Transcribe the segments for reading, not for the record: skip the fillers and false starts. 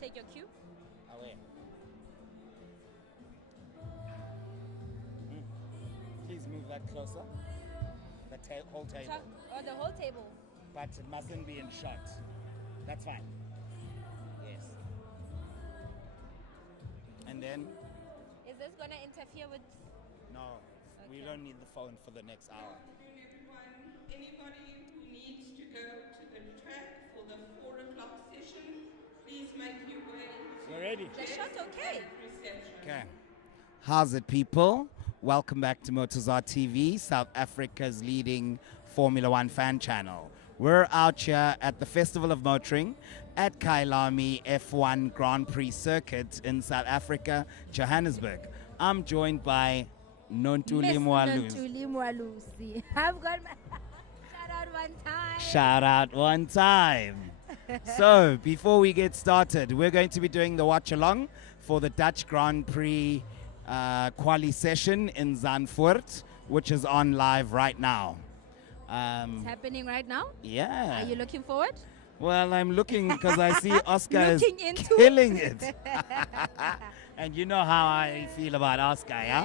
take your cue. Away. Please move that closer. The whole table. The whole table. But it mustn't be in shot. That's fine. Yes. And then? Is this going to interfere with... No, we don't need the phone for the next hour. Anybody who needs to go to the track for the 4 o'clock session, please make your way. We're ready. The shot okay? Okay. How's it, people? Welcome back to Motozar TV, South Africa's leading Formula One fan channel. We're out here at the Festival of Motoring at Kyalami F1 Grand Prix Circuit in South Africa, Johannesburg. I'm joined by Nontuli Mwalusi. Nontuli Mwalusi. I've got my... Shout out one time. Shout out one time. So, before we get started, we're going to be doing the watch along for the Dutch Grand Prix quali session in Zandvoort, which is on live right now. It's happening right now? Yeah. Are you looking forward? Well, I'm looking because I see Oscar is into killing it. And you know how I feel about Oscar, yeah?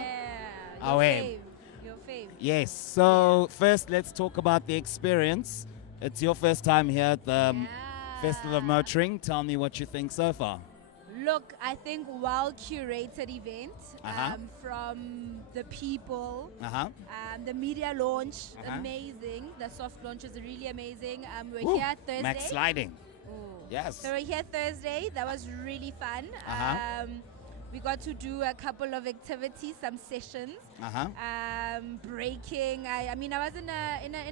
Your fave. Your fave. Yes. So first, let's talk about the experience. It's your first time here at the Festival of Motoring. Tell me what you think so far. Look, I think well-curated event from the people. The media launch, amazing. The soft launch was really amazing. We're here Thursday. Max sliding. Ooh. Yes. So we're here Thursday. That was really fun. We got to do a couple of activities, some sessions. Braking. I mean, I was in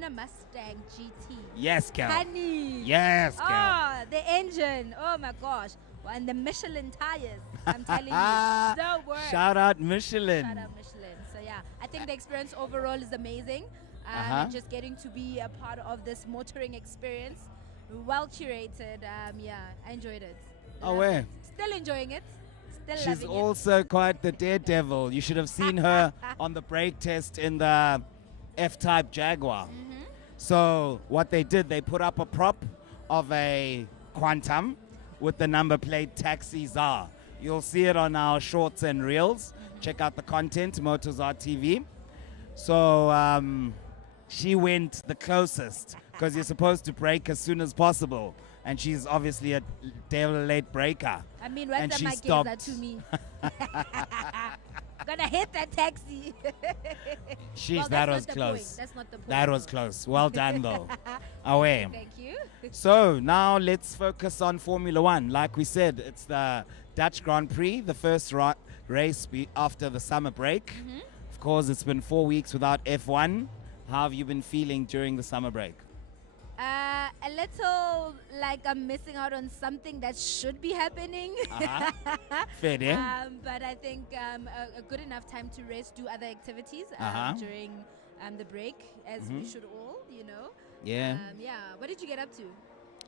a Mustang GT. Yes, Kel. Honey. Yes, Kel. Oh, the engine. Oh my gosh. And the Michelin tires. I'm telling you, the word. Shout out Michelin. Shout out Michelin. So yeah, I think the experience overall is amazing. And just getting to be a part of this motoring experience, well curated. Yeah, I enjoyed it. Oh, where? Still enjoying it. Still She's loving also quite the daredevil. You should have seen her on the brake test in the F-Type Jaguar. So what they did, they put up a prop of a Quantum with the number plate Taxi Zar. You'll see it on our shorts and reels. Check out the content, Motozar TV. So she went the closest because you're supposed to brake as soon as possible. And she's obviously a late breaker. I mean, what's she my stopped. to me? Gonna hit that taxi. Sheesh, that was close. That's not the point. That was close. Well done, though. Away. Thank you. So now let's focus on Formula One. Like we said, it's the Dutch Grand Prix, the first race after the summer break. Of course, it's been 4 weeks without F1. How have you been feeling during the summer break? A little like I'm missing out on something that should be happening. Fair, yeah? But I think a good enough time to rest, do other activities during the break, as we should all, you know. Yeah. Yeah. What did you get up to?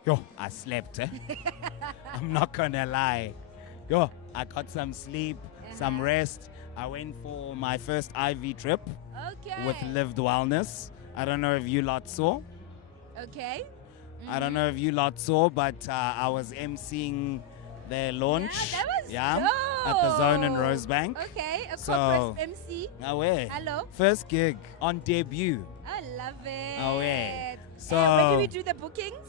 Yo, I slept. I'm not gonna lie. Yo, I got some sleep, some rest. I went for my first IV trip with Lived Wellness. I don't know if you lot saw. Okay. I don't know if you lot saw, but I was emceeing their launch. Yeah, that was dope. At the Zone in Rosebank. Okay, a So, corporate MC. Away. Hello. First gig on debut. I love it. Away. So, when do we do the bookings?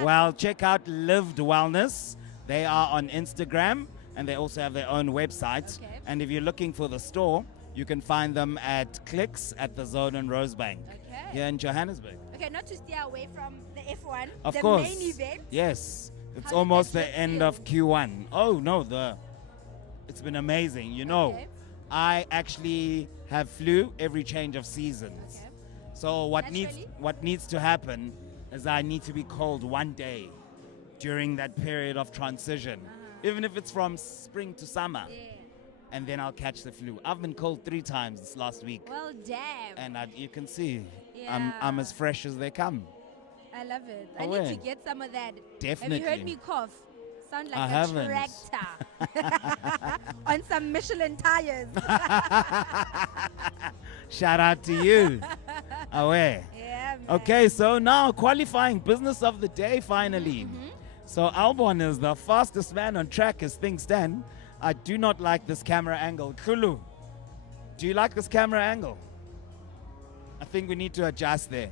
well, check out Lived Wellness. They are on Instagram, and they also have their own website. Okay. And if you're looking for the store, you can find them at Clicks at the Zone in Rosebank. Here in Johannesburg. Okay, not to steer away from the F1, Of the course. main event. Yes. It's How almost did the that end feel? of Q1. Oh, no, it's been amazing. You know, I actually have flu every change of seasons. Okay. So what needs to happen is I need to be cold one day during that period of transition, even if it's from spring to summer. Yeah. And then I'll catch the flu. I've been cold 3 times this last week. Well, damn. And you can see, Yeah. I'm as fresh as they come. I love it. I Away. need to get some of that. Definitely. Have you heard me cough? Sound like I a haven't. tractor. On some Michelin tires. Shout out to you. Away. Yeah, man. Okay, so now qualifying, business of the day finally. So Albon is the fastest man on track as things stand. I do not like this camera angle. Kulu, do you like this camera angle? I think we need to adjust there.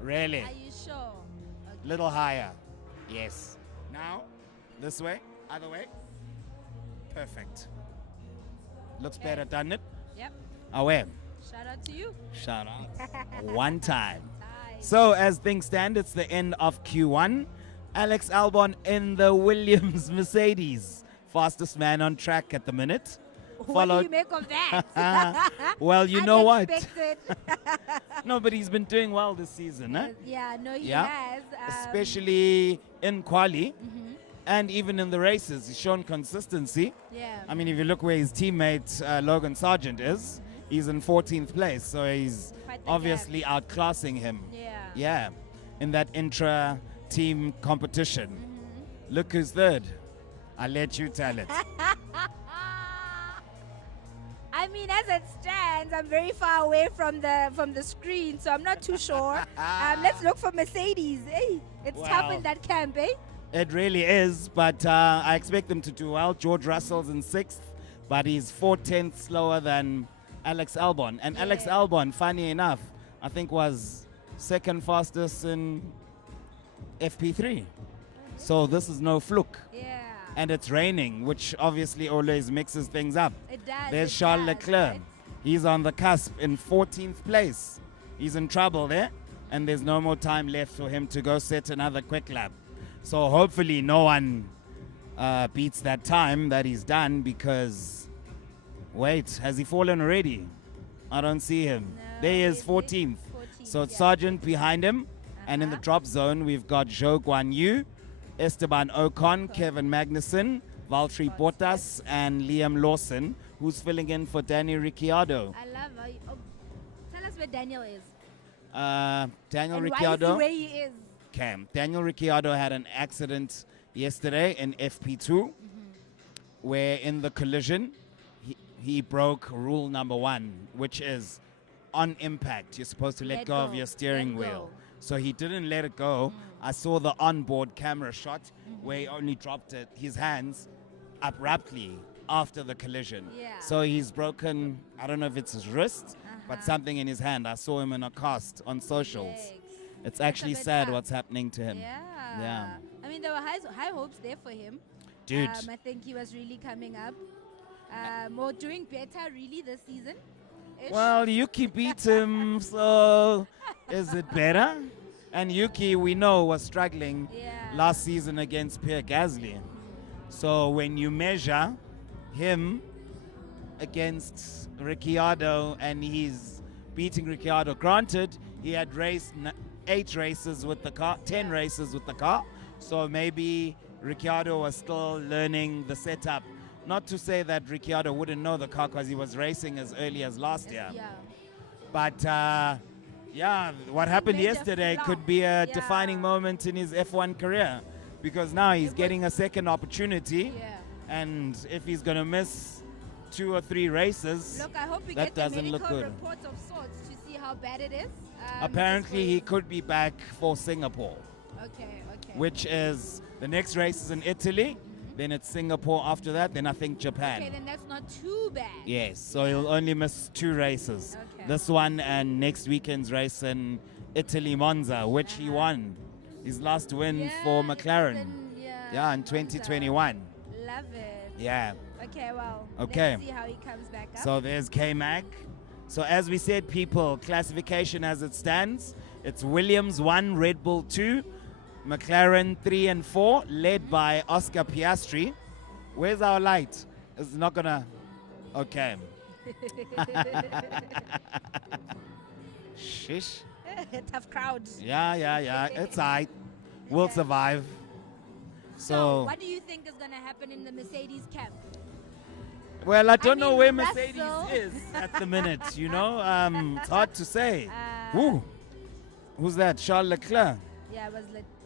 Really? Are you sure? Okay. Little higher. Yes. Now, this way, other way. Perfect. Looks better, doesn't it? Yep. Away. Shout out to you. Shout out. One time. So as things stand, it's the end of Q1. Alex Albon in the Williams Mercedes. Fastest man on track at the minute. What do you make of that? Well, you know what? Unexpected. No, but he's been doing well this season, eh? Yeah, no, he has. Especially in quali and even in the races. He's shown consistency. Yeah. I mean, if you look where his teammate Logan Sargent is, he's in 14th place. So he's obviously outclassing him. Yeah. Yeah, in that intra-team competition. Look who's third. I'll let you tell it. I mean, as it stands, I'm very far away from the screen, so I'm not too sure. Let's look for Mercedes. Hey, it's tough in that camp, eh? It really is, but I expect them to do well. George Russell's in 6th, but he's 4/10 slower than Alex Albon. And Alex Albon, funny enough, I think was second fastest in FP3. So this is no fluke. Yeah. And it's raining, which obviously always mixes things up. It does. There's Charles Leclerc. Right? He's on the cusp in 14th place. He's in trouble there, and there's no more time left for him to go set another quick lap. So hopefully no one beats that time that he's done, because, wait, has he fallen already? I don't see him. No, there he is, 14th. So it's Sargent behind him, and in the drop zone we've got Zhou Guan Yu, Esteban Ocon, Kevin Magnussen, Valtteri Bottas, and Liam Lawson, who's filling in for Daniel Ricciardo. I love tell us where Daniel is. Daniel and Ricciardo. Why is he where he is? Daniel Ricciardo had an accident yesterday in FP2, where in the collision, he broke rule number 1, which is on impact, you're supposed to let go of your steering wheel. So he didn't let it go. I saw the onboard camera shot where he only dropped his hands abruptly after the collision. Yeah. So he's broken, I don't know if it's his wrist, but something in his hand. I saw him in a cast on socials. It's actually sad what's happening to him. Yeah. I mean, there were high hopes there for him. Dude. I think he was really coming up. Or doing better really this season. Well, Yuki beat him, so is it better? And Yuki, we know, was struggling last season against Pierre Gasly. So when you measure him against Ricciardo and he's beating Ricciardo, granted, he had raced 8 races with the car, 10 races with the car. So maybe Ricciardo was still learning the setup. Not to say that Ricciardo wouldn't know the car because he was racing as early as last year. Yeah. But what happened yesterday could be a defining moment in his F1 career, because now he's getting a second opportunity. And if he's going to miss 2 or 3 races, look, I hope we that get doesn't the look medical good. reports of sorts to see how bad it is. Apparently, he could be back for Singapore. Okay. Which is, the next race is in Italy. Then it's Singapore after that, then I think Japan. Okay, then that's not too bad. Yes, so he'll only miss 2 races. Okay. This one and next weekend's race in Italy, Monza, which he won. His last win for McLaren. In 2021. Love it. Yeah. Okay, well, okay. Let's see how he comes back up. So there's K-Mac. So as we said, people, classification as it stands, it's Williams 1, Red Bull 2, McLaren 3 and 4, led by Oscar Piastri. Where's our light? It's not gonna. Okay. Shish. Tough crowd. Yeah. It's alright. We'll survive. So what do you think is gonna happen in the Mercedes camp? Well, I don't know where Russell. Mercedes is at the minute. It's hard to say. Who's that? Charles Leclerc. Yeah, it was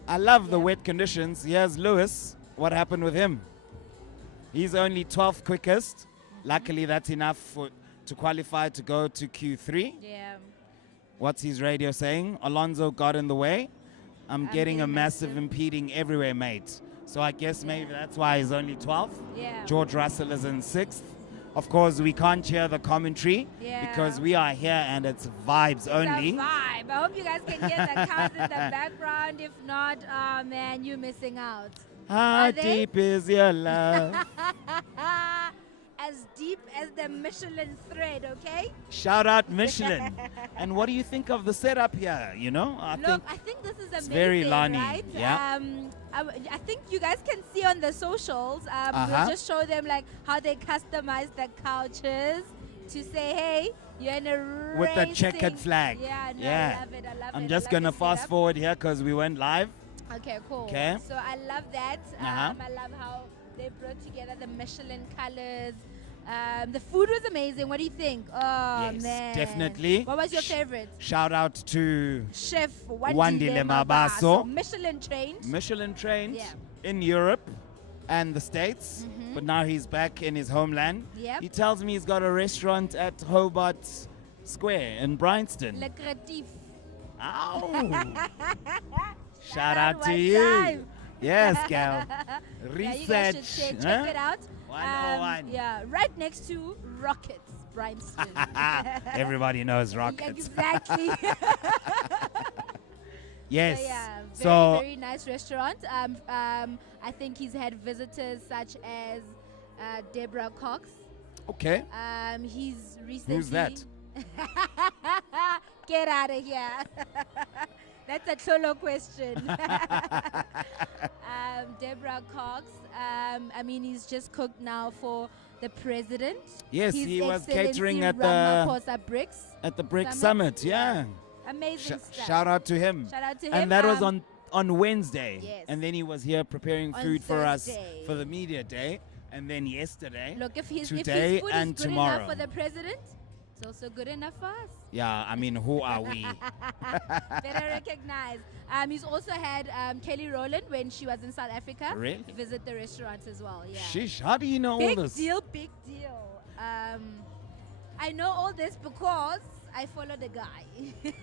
I love the wet conditions. Here's Lewis. What happened with him? He's only 12th quickest. Luckily, that's enough to qualify to go to Q3. Yeah. What's his radio saying? Alonso got in the way. I'm getting a massive massive. impeding everywhere, mate. So I guess maybe that's why he's only 12th. Yeah. George Russell is in 6th. Of course, we can't hear the commentary because we are here and it's vibes only. It's a vibe. I hope you guys can hear the cows in the background. If not, oh man, you're missing out. How deep is your love? As deep as the Michelin thread, okay? Shout out Michelin. And what do you think of the setup here? You know, I think this is amazing, very Lani, right? yeah. I think you guys can see on the socials. We'll just show them like how they customize the couches to say, hey, you're in a with the checkered flag. Yeah, no, yeah. I love it. I'm just gonna fast forward here because we went live. Okay, cool. Okay. So I love that. I love how they brought together the Michelin colors. The food was amazing. What do you think? Oh, yes, man. definitely. What was your favorite? Shout out to Chef Wandile Mabaso. Michelin trained. Michelin trained in Europe and the States, but now he's back in his homeland. Yep. He tells me he's got a restaurant at Hobart Square in Bryanston. Le Creatif. Ow! Shout out to one you. time. Yes, gal. Yeah, you guys Research. should check it out. 101. Yeah, right next to Rockets, Bryanston. Everybody knows Rockets. Exactly. Yes. So, yeah, So very nice restaurant. I think he's had visitors such as Deborah Cox. okay. He's recently. Who's that? Get out of here. That's a solo question. Deborah Cox. I mean, he's just cooked now for the president. Yes, His he was Excellency catering at the Ramaphosa BRICS. at the BRICS Summit. Summit. Yeah. Amazing stuff. Shout out to him. Shout out to him. And that was on Wednesday. Yes. And then he was here preparing On food for us Thursday. for the media day. And then yesterday. Look, if his today food and is good tomorrow. enough for the president, it's also good enough for us. Yeah, I mean, who are we? Better recognize. He's also had Kelly Rowland when she was in South Africa. Really? Visit the restaurant as well. Yeah. Sheesh, how do you know all Big this? deal, big deal. I know all this because I follow the guy. Chef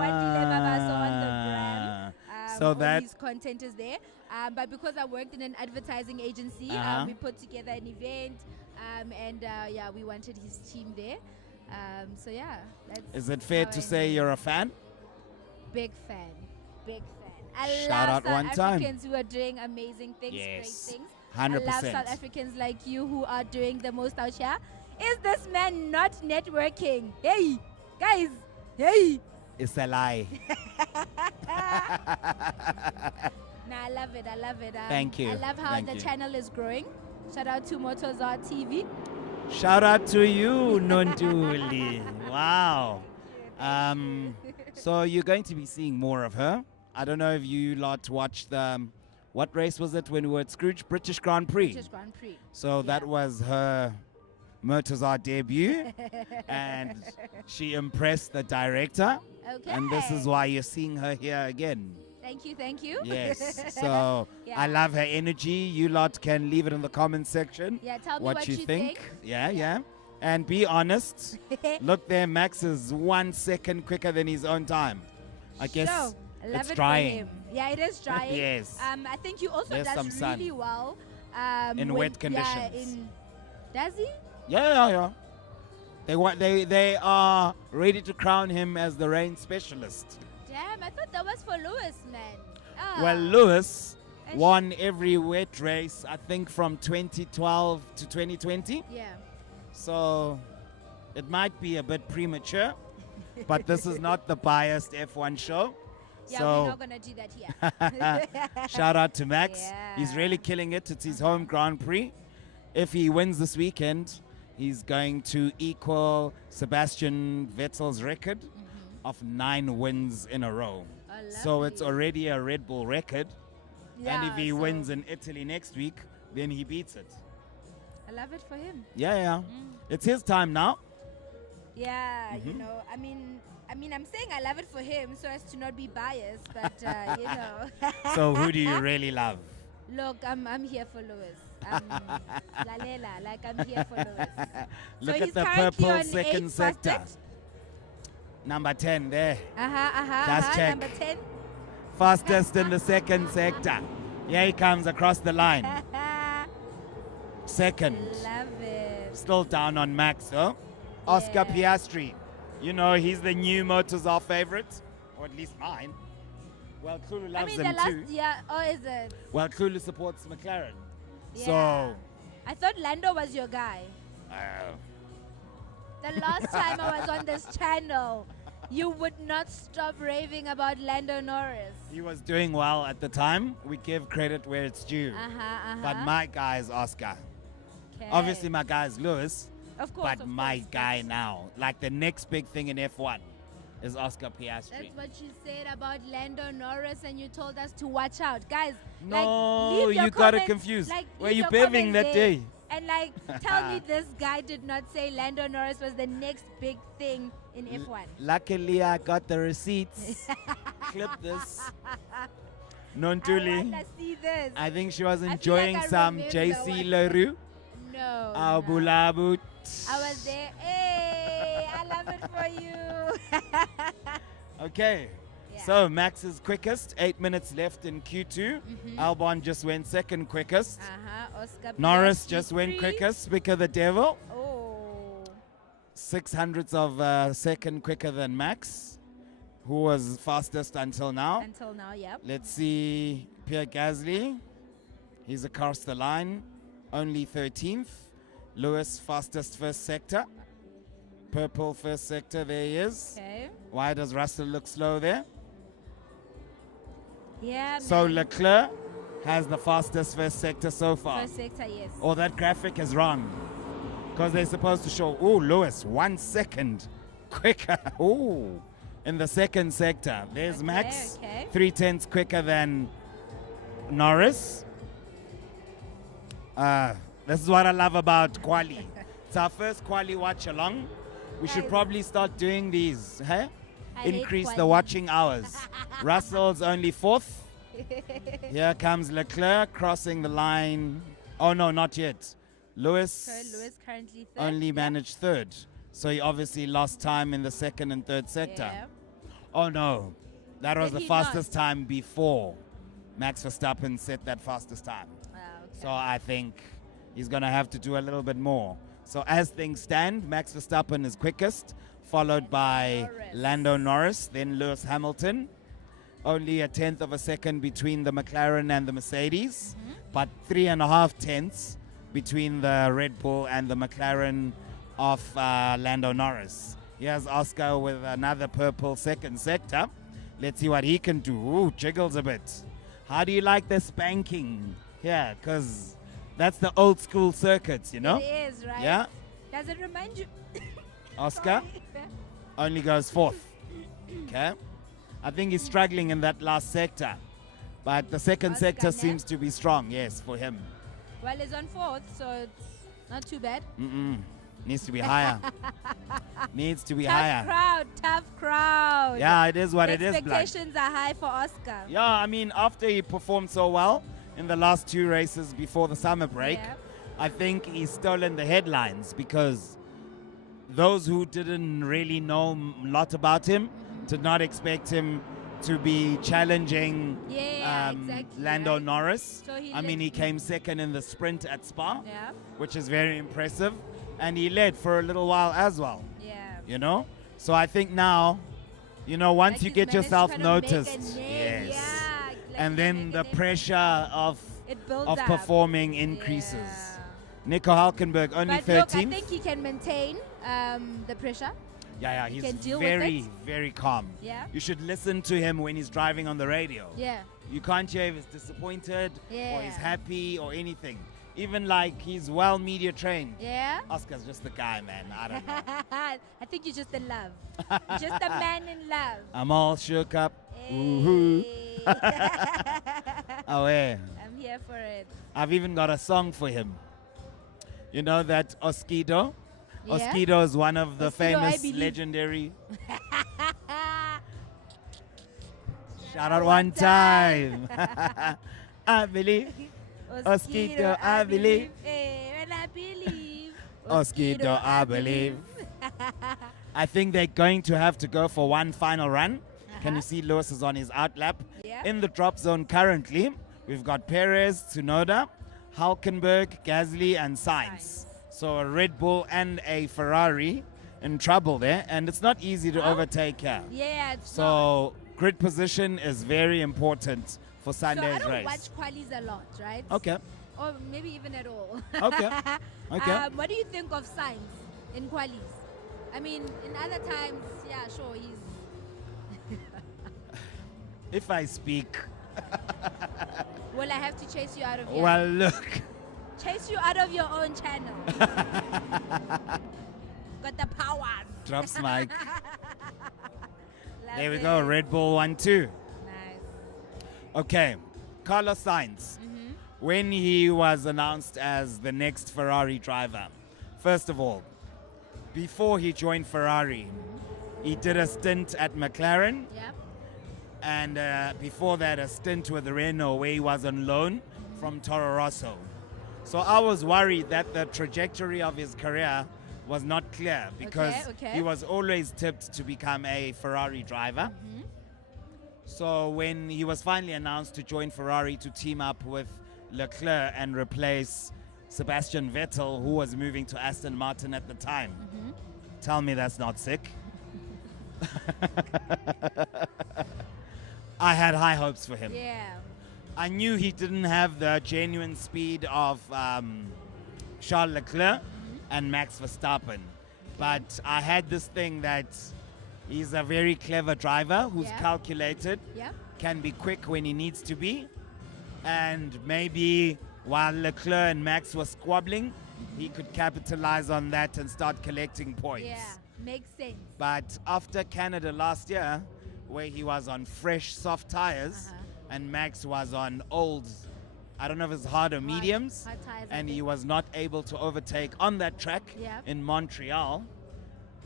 Wandile Mabaso on the gram. So all that his content is there. But because I worked in an advertising agency, we put together an event, and we wanted his team there. So yeah, that's is it fair how to I say know. you're a fan? Big fan, big fan. I Shout love out one South time. Africans who are doing amazing things, Yes, great things. 100%. I love South Africans like you who are doing the most out here. Is this man not networking? Hey, guys, hey. It's a lie. Nah, I love it. I love it. Thank you. I love how Thank the you. channel is growing. Shout out to Motozar TV. Shout out to you, Nontuli. Wow. So you're going to be seeing more of her. I don't know if you lot watched the, what race was it when we were at Scrooge? British Grand Prix. British Grand Prix. So that was her Murtaza debut, and she impressed the director. Okay. And this is why you're seeing her here again. Thank you, thank you. Yes. So Yeah. I love her energy. You lot can leave it in the comment section. Yeah, tell me what you think. Yeah. And be honest. Look there, Max is 1 second quicker than his own time. I guess Sure. I love it's it drying. For him. Yeah, it is drying. Yes. I think he also There's some does sun. really well. In wet conditions. Yeah, does he? Yeah. They are ready to crown him as the rain specialist. Damn, I thought that was for Lewis, man. Well, Lewis won every wet race, I think, from 2012 to 2020. Yeah. So it might be a bit premature, but this is not the biased F1 show. Yeah, so we're not gonna do that here. shout out to Max. He's Yeah. really killing it. It's his home Grand Prix. If he wins this weekend, he's going to equal Sebastian Vettel's record of 9 wins in a row. Oh, So it's lovely. already a Red Bull record. And Yeah, if he so wins in Italy next week, then he beats it. I love it for him. Yeah. It's his time now. Yeah, you know, I mean, I'm saying I love it for him so as to not be biased, but you know. So who do you really love? Look, I'm here for Lewis. Lalela, like I'm here for Lewis. Look so at he's the currently purple on second 8th, sector. was it? Number 10 there. Uh-huh. Just check. Number 10. Fastest in the second sector. Here he comes across the line. Second. Love it. Still down on Max though. Oscar Piastri. You know, he's the new Motozar favorite. Or at least mine. Well, Kulu loves him too. Yeah, is it? Well, Kulu supports McLaren. Yeah. So. I thought Lando was your guy. The last time I was on this channel, you would not stop raving about Lando Norris. He was doing well at the time. We give credit where it's due. But my guy is Oscar. Okay. Obviously, my guy is Lewis. Of course. But my guy now, like the next big thing in F1, is Oscar Piastri. That's what you said about Lando Norris, and you told us to watch out, guys. No, leave your you got it comments, confused. Were leave you your beving that comments there. day? And tell me this guy did not say Lando Norris was the next big thing in F1. Luckily, I got the receipts. Clip this. Nontuli. I want to see this. I think she was I feel enjoying like I some remember JC Leroux. No. Abulabut. I was there. Hey, I love it for you. Okay. Yeah. So Max is quickest. 8 minutes left in Q2. Albon just went second quickest. Oscar Norris Piastri just went 3. quickest because the devil. Oh. 600ths of a second quicker than Max, who was fastest until now. Until now, yep. Let's see Pierre Gasly. He's across the line, only 13th. Lewis, fastest first sector. Purple first sector, there he is. Okay. Why does Russell look slow there? Yeah, So man. Leclerc has the fastest first sector so far. First sector, yes. Oh, that graphic is wrong. Because they're supposed to show, oh, Lewis, 1 second quicker. Oh, in the second sector. There's Max, 3/10 quicker than Norris. This is what I love about Quali. It's our first Quali watch along. We should probably start doing these. Hey? Increase the watching hours. Russell's only 4th. Here comes Leclerc crossing the line. Oh, no, not yet. Lewis currently 3rd. only managed 3rd. So he obviously lost time in the 2nd and 3rd sector. Yeah. Oh, no. That was Did the he fastest time before Max Verstappen set that fastest time. Okay. So I think he's going to have to do a little bit more. So as things stand, Max Verstappen is quickest, followed by Lando Norris, then Lewis Hamilton. Only a 1/10 of a second between the McLaren and the Mercedes, but 3.5 tenths between the Red Bull and the McLaren of Lando Norris. Here's Oscar with another purple second sector. Let's see what he can do. Ooh, jiggles a bit. How do you like the spanking? Yeah, because that's the old school circuits, you know? It is, right? Yeah. Does it remind you? Oscar only goes 4th. Okay. I think he's struggling in that last sector. But the second sector seems to be strong, yes, for him. Well, he's on 4th, so it's not too bad. Needs to be higher. Needs to be higher. Tough crowd. Yeah, it is what it is, Black. Expectations are high for Oscar. Yeah, I mean, after he performed so well in the last 2 races before the summer break, I think he's stolen the headlines because those who didn't really know a lot about him did not expect him to be challenging Lando Norris. So I mean, he came second in the sprint at Spa, Yeah. which is very impressive. And he led for a little while as well, Yeah. you know? So I think now, you know, once Like you he's get managed to yourself kind of make a noticed, name, yes. yeah, like And he's then making the a name. pressure of It builds up. performing increases. Yeah. Nico Hulkenberg, only But look, 13th. I think he can maintain the pressure. Yeah, can he's deal with very, it. very calm. Yeah. You should listen to him when he's driving on the radio. Yeah. You can't hear if he's disappointed or he's Yeah. happy or anything. Even like he's well media trained. Yeah. Oscar's just the guy, man. I don't know. I think you're just in love. You're just a man in love. I'm all shook up. Hey. Ooh-hoo. Oh, yeah. I'm here for it. I've even got a song for him. You know that Oskido? Yeah. Oskido is one of the Oskido, I famous, believe. legendary. Shout out one time. I believe. Oskido, I believe. Hey, when I believe. Oskido, I believe. I think they're going to have to go for one final run. Can you see Lewis is on his out lap? Yeah. In the drop zone currently, we've got Perez, Tsunoda, Hulkenberg, Gasly, and Sainz. So a Red Bull and a Ferrari in trouble there, and it's not easy to overtake here. Yeah, it's so grid position is very important for Sunday's race. So I don't race. watch qualies a lot, right? Okay. Or maybe even at all. Okay. Okay. What do you think of Sainz in qualies? I mean, in other times, yeah, sure, he's... If I speak... Will I have to chase you out of here? Well, look. Chase you out of your own channel. Got the powers. Drops mic. There we go. Red Bull 1-2. Nice. Okay. Carlos Sainz. When he was announced as the next Ferrari driver, first of all, before he joined Ferrari, he did a stint at McLaren. Yep. And before that, a stint with Renault where he was on loan from Toro Rosso. So I was worried that the trajectory of his career was not clear because he was always tipped to become a Ferrari driver. So when he was finally announced to join Ferrari to team up with Leclerc and replace Sebastian Vettel, who was moving to Aston Martin at the time, tell me that's not sick. I had high hopes for him. Yeah. I knew he didn't have the genuine speed of Charles Leclerc and Max Verstappen. But I had this thing that he's a very clever driver who's calculated, can be quick when he needs to be. And maybe while Leclerc and Max were squabbling, he could capitalize on that and start collecting points. Yeah, makes sense. But after Canada last year, where he was on fresh soft tires and Max was on old, I don't know if it's hard or mediums, hard tires, and he was not able to overtake on that track in Montreal,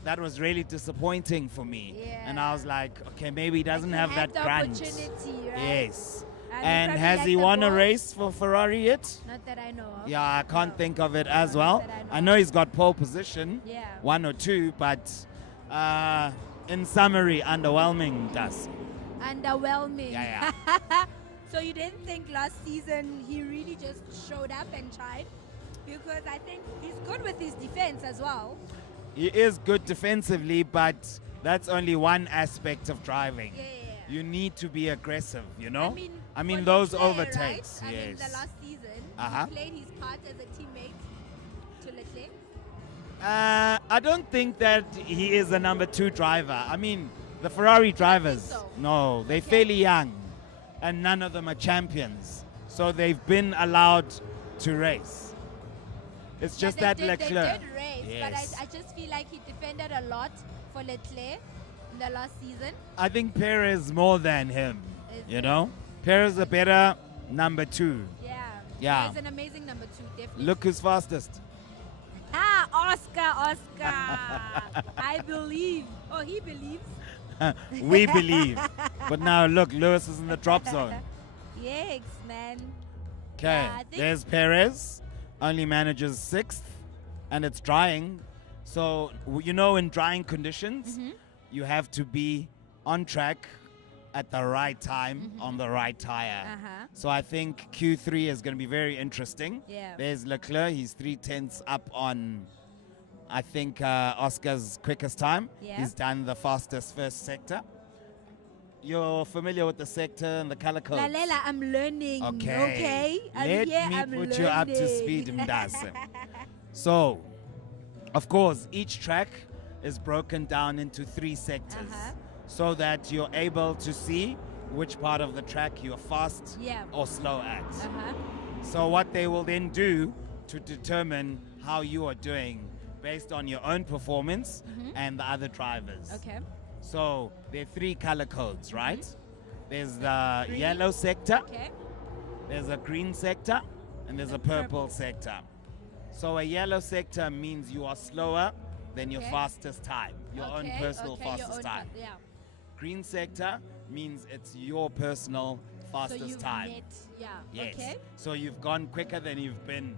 that was really disappointing for me. And I was like, okay, maybe he doesn't have that grunt. Right? Yes. And has he won a race for Ferrari yet? Not that I know of. Yeah, I can't think of it as well. I know he's got pole position, 1 or 2, but in summary, underwhelming, does. Underwhelming. Yeah. So you didn't think last season he really just showed up and tried? Because I think he's good with his defense as well. He is good defensively, but that's only one aspect of driving. You need to be aggressive, you know? I mean those overtakes. Right? I mean, the last season, he played his part as a teammate to Leclerc. I don't think that he is a number 2 driver. I mean, the Ferrari drivers, no, they're fairly young, and none of them are champions. So they've been allowed to race. It's just that Leclerc. They did race, but I just feel like he defended a lot for Leclerc in the last season. I think Perez more than him, you know? Perez is a better number 2. Yeah. He's an amazing number 2, definitely. Look who's fastest. Oscar. I believe. Oh, he believes. We believe. But now look, Lewis is in the drop zone. Yes, man. Okay, there's Perez. Only manages 6th, and it's drying. So, you know, in drying conditions, you have to be on track at the right time on the right tire. So I think Q3 is going to be very interesting. There's Leclerc. He's 3/10 up on, I think, Oscar's quickest time. He's done the fastest first sector. You're familiar with the sector and the color codes? Lalela, I'm learning. Okay. Let me put you up to speed, Mdase. So, of course, each track is broken down into 3 sectors so that you're able to see which part of the track you're fast or slow at. So what they will then do to determine how you are doing based on your own performance and the other drivers. So there are 3 color codes, right? There's the yellow sector, there's a green sector, and there's a purple sector. So a yellow sector means you are slower than your fastest time, your own personal fastest time. Green sector means it's your personal fastest time. Yes. So you've gone quicker than you've been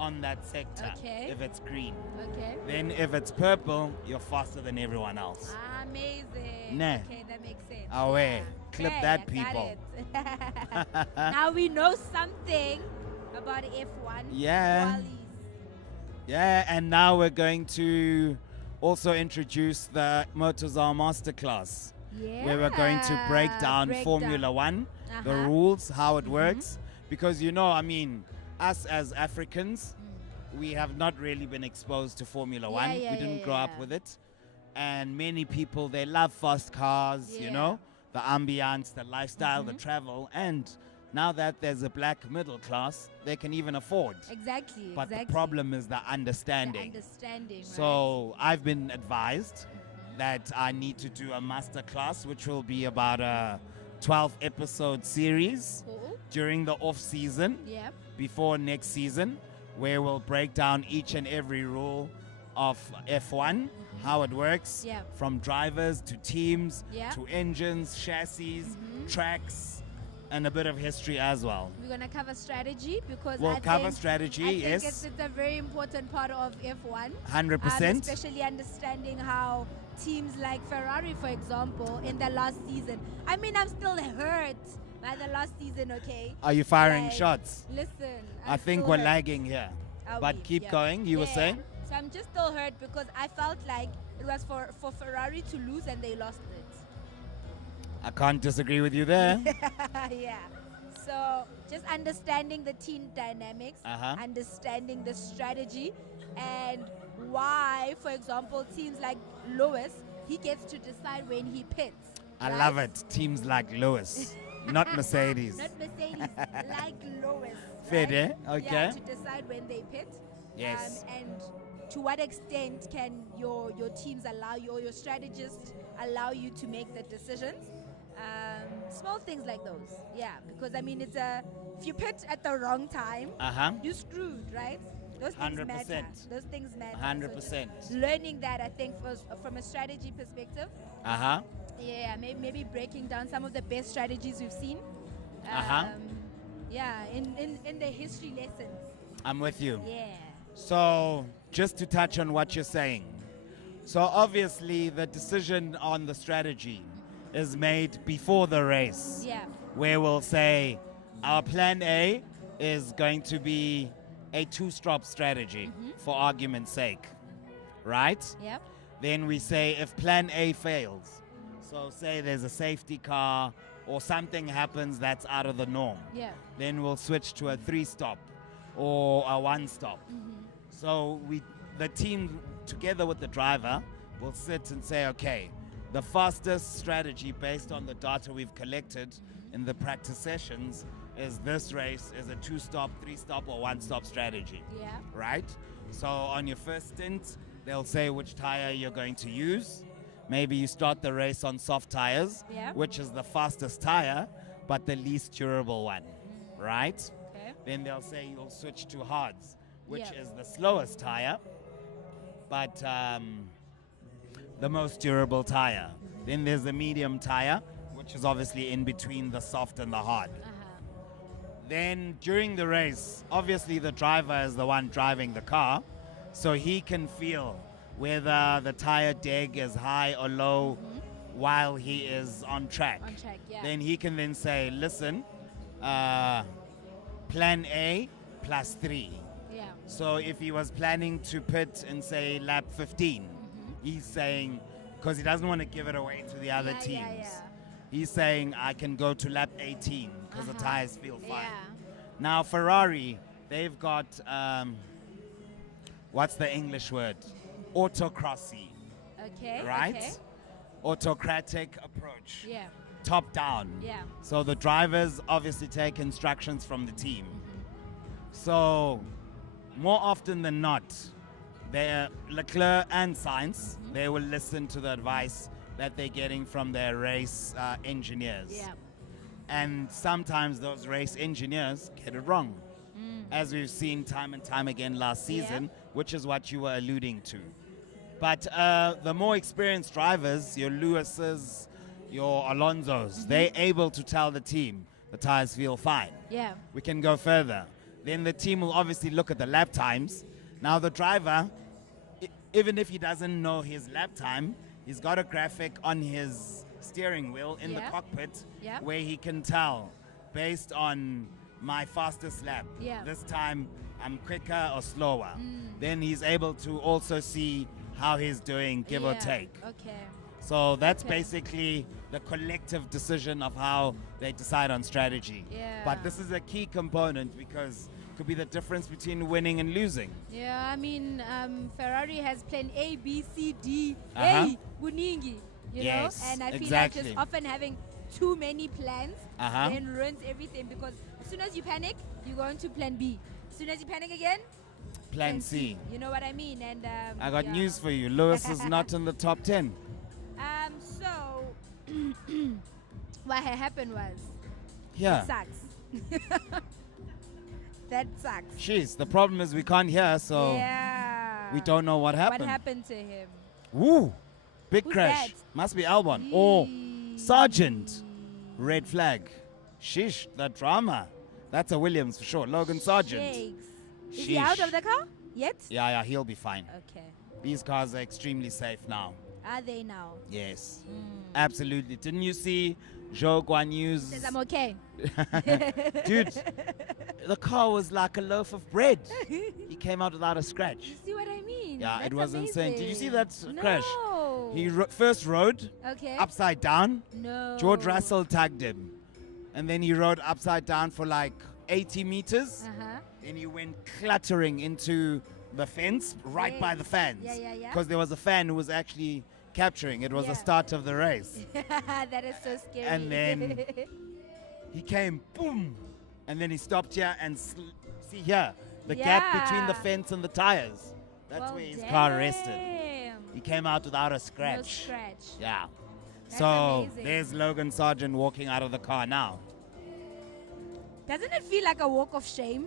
on that sector. Okay. If it's green. Okay. Then if it's purple, you're faster than everyone else. Amazing. Nah. Okay, that makes sense. Away. Clip Okay, that, I people. got it. Now we know something about F1 Yeah. qualies. Yeah, and now we're going to also introduce the Motozar Masterclass. Yeah. Where we're going to break down Formula One, the rules, how it works. Because, I mean, us as Africans, we have not really been exposed to Formula One. We didn't grow up with it. And many people, they love fast cars, the ambience, the lifestyle, the travel. And now that there's a black middle class, they can even afford. Exactly. But the problem is the understanding. So I've been advised that I need to do a master class, which will be about a 12-episode series during the off-season before next season, where we'll break down each and every rule of F1, how it works, from drivers to teams to engines, chassis, tracks, and a bit of history as well. We're going to cover strategy because we'll I cover think, strategy, I think yes. it's a very important part of F1. 100%. Especially understanding how teams like Ferrari, for example, in the last season. I mean, I'm still hurt by the last season, okay? Are you firing shots? Listen. I think we're lagging here. But keep going, you were saying? So I'm just still hurt because I felt like it was for Ferrari to lose and they lost it. I can't disagree with you there. Yeah. So just understanding the team dynamics, understanding the strategy, and why, for example, teams like Lewis, he gets to decide when he pits. I love it. Teams like Lewis, not Mercedes. Not Mercedes, like Lewis. Fair, right? Okay. Yeah, to decide when they pit. Yes. And to what extent can your teams allow you, or your strategists allow you to make the decisions? Small things like those, because I mean, if you pit at the wrong time, you're screwed, right? Those things 100%. matter. Those things matter. 100%. So learning that, I think, was from a strategy perspective. Maybe breaking down some of the best strategies we've seen. In the history lessons. I'm with you. Yeah. So, just to touch on what you're saying. So, obviously, the decision on the strategy is made before the race. Yeah. Where we'll say, our plan A is going to be a two-stop strategy, for argument's sake. Right? Yep. Then we say, if plan A fails, so say there's a safety car or something happens that's out of the norm, then we'll switch to a 3-stop or a 1-stop. So the team, together with the driver, will sit and say, okay, the fastest strategy based on the data we've collected in the practice sessions is this race is a 2-stop, 3-stop, or 1-stop strategy. Yeah. Right? So on your first stint, they'll say which tire you're going to use. Maybe you start the race on soft tires, which is the fastest tire, but the least durable one. Right? Okay. Then they'll say you'll switch to hards, which is the slowest tire, but the most durable tire. Then there's the medium tire, which is obviously in between the soft and the hard. Then during the race, obviously the driver is the one driving the car, so he can feel whether the tire deg is high or low while he is on track. Then he can then say, listen, plan A plus 3. So if he was planning to pit in, say, lap 15, he's saying, because he doesn't want to give it away to the other teams, he's saying, I can go to lap 18 because the tires feel fine. Now, Ferrari, they've got, what's the English word? Autocracy. Okay. Right? Okay. Autocratic approach. Yeah. Top down. Yeah. So the drivers obviously take instructions from the team. So more often than not, Leclerc and Sainz, they will listen to the advice that they're getting from their race engineers. Yeah. And sometimes those race engineers get it wrong, as we've seen time and time again last season, which is what you were alluding to. But the more experienced drivers, your Lewis's, your Alonso's, they're able to tell the team the tires feel fine. Yeah. We can go further. then the team will obviously look at the lap times. Now the driver, even if he doesn't know his lap time, he's got a graphic on his steering wheel in the cockpit where he can tell based on my fastest lap. This time I'm quicker or slower. Then he's able to also see how he's doing, give or take. Okay. So that's basically the collective decision of how they decide on strategy. But this is a key component because it could be the difference between winning and losing. Yeah, I mean, Ferrari has plan A, B, C, D, A, Buningi, you know? And I feel like just often having too many plans then ruins everything, because as soon as you panic, you go into plan B. As soon as you panic again, plan C. You know what I mean? And I got news for you. Lewis is not in the top 10. So what had happened was it sucks. That sucks. Jeez, the problem is we can't hear, so we don't know what happened. What happened to him? Woo! Big Who's crash. that? Must be Albon. Or Sargent. Red flag. Sheesh, the drama. That's a Williams for sure. Logan Sargent. Shakes. Is he out of the car yet? Yeah, he'll be fine. Okay. These cars are extremely safe now. Are they now? Yes. Absolutely. Didn't you see Zhou Guan Yu's... Says I'm okay. Dude, the car was like a loaf of bread. He came out without a scratch. You see what I mean? Yeah, That's it was amazing. insane. Did you see that crash? No. He first rode upside down. No. George Russell tagged him. And then he rode upside down for like 80 meters. And he went clattering into the fence right by the fans. Because there was a fan who was actually capturing. It was the start of the race. That is so scary. And then he came, boom. And then he stopped here and see here, the gap between the fence and the tires. That's where his car rested. He came out without a scratch. No scratch. Yeah. That's so amazing. there's Logan Sargent walking out of the car now. Doesn't it feel like a walk of shame?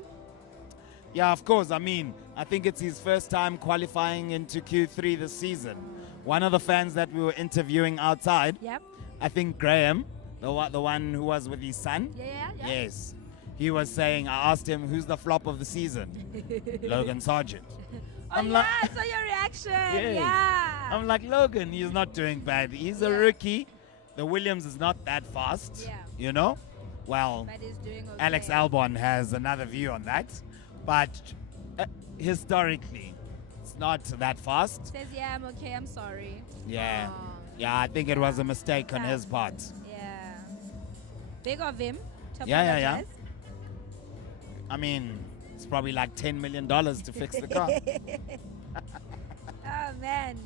Yeah, of course. I mean, I think it's his first time qualifying into Q3 this season. One of the fans that we were interviewing outside, I think Graham, the one who was with his son. Yes. He was saying, I asked him, who's the flop of the season? Logan Sargent. I saw your reaction. Yeah. I'm like, Logan, he's not doing bad. He's a rookie. The Williams is not that fast, you know? Well, But he's doing okay. Alex Albon has another view on that. But historically, it's not that fast. Says, I'm okay, I'm sorry. Yeah. Yeah, I think it was a mistake on his part. Yeah. Big of him to Yeah. apologize. I mean, it's probably like $10 million to fix the car. Oh, man.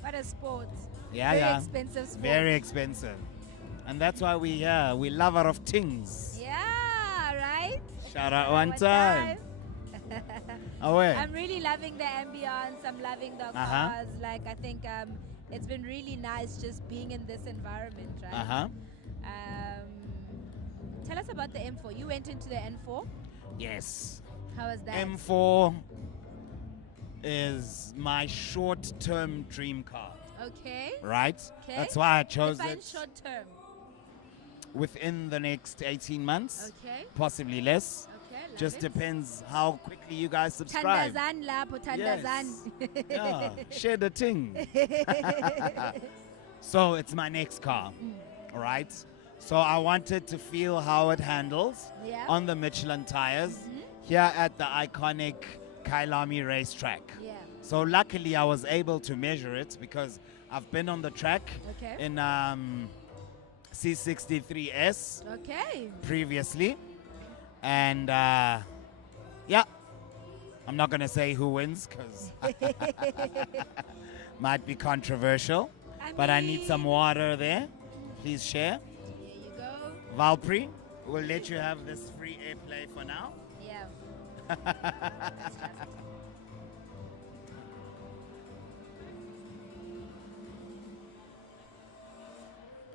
What a sport. Yeah, Very expensive sport. Very expensive. And that's why we lover of things. Yeah, right? Shout out one time. Away. I'm really loving the ambience. I'm loving the cars. Like, I think it's been really nice just being in this environment, right? Tell us about the M4. You went into the N4? Yes. How was that? M4 is my short-term dream car. Okay. Right? Okay. That's why I chose it. Short-term. Within the next 18 months. Okay. Possibly less. Okay. Just depends how quickly you guys subscribe. Tandazan lapo, tandazan. Yes. Yeah. Share the thing. So it's my next car. Right? So I wanted to feel how it handles on the Michelin tires here at the iconic Kailami racetrack. Yeah. So luckily I was able to measure it because I've been on the track in C63S previously. And yeah, I'm not going to say who wins because might be controversial. But I need some water there. Please share. Here you go. Valpri, we'll let you have this free airplay for now. Yeah.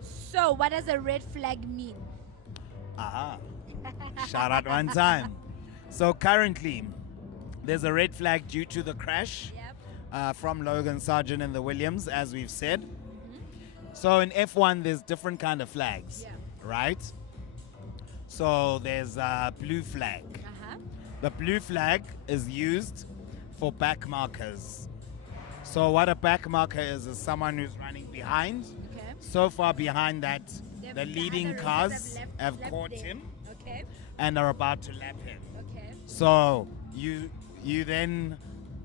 So, what does a red flag mean? Shout out one time. So currently, there's a red flag due to the crash from Logan Sargent and the Williams, as we've said. So in F1, there's different kind of flags, right? So there's a blue flag. The blue flag is used for back markers. So what a back marker is someone who's running behind. Okay. So far behind that The the leading others cars have left caught them. him Okay. and are about to lap him. Okay. So you then,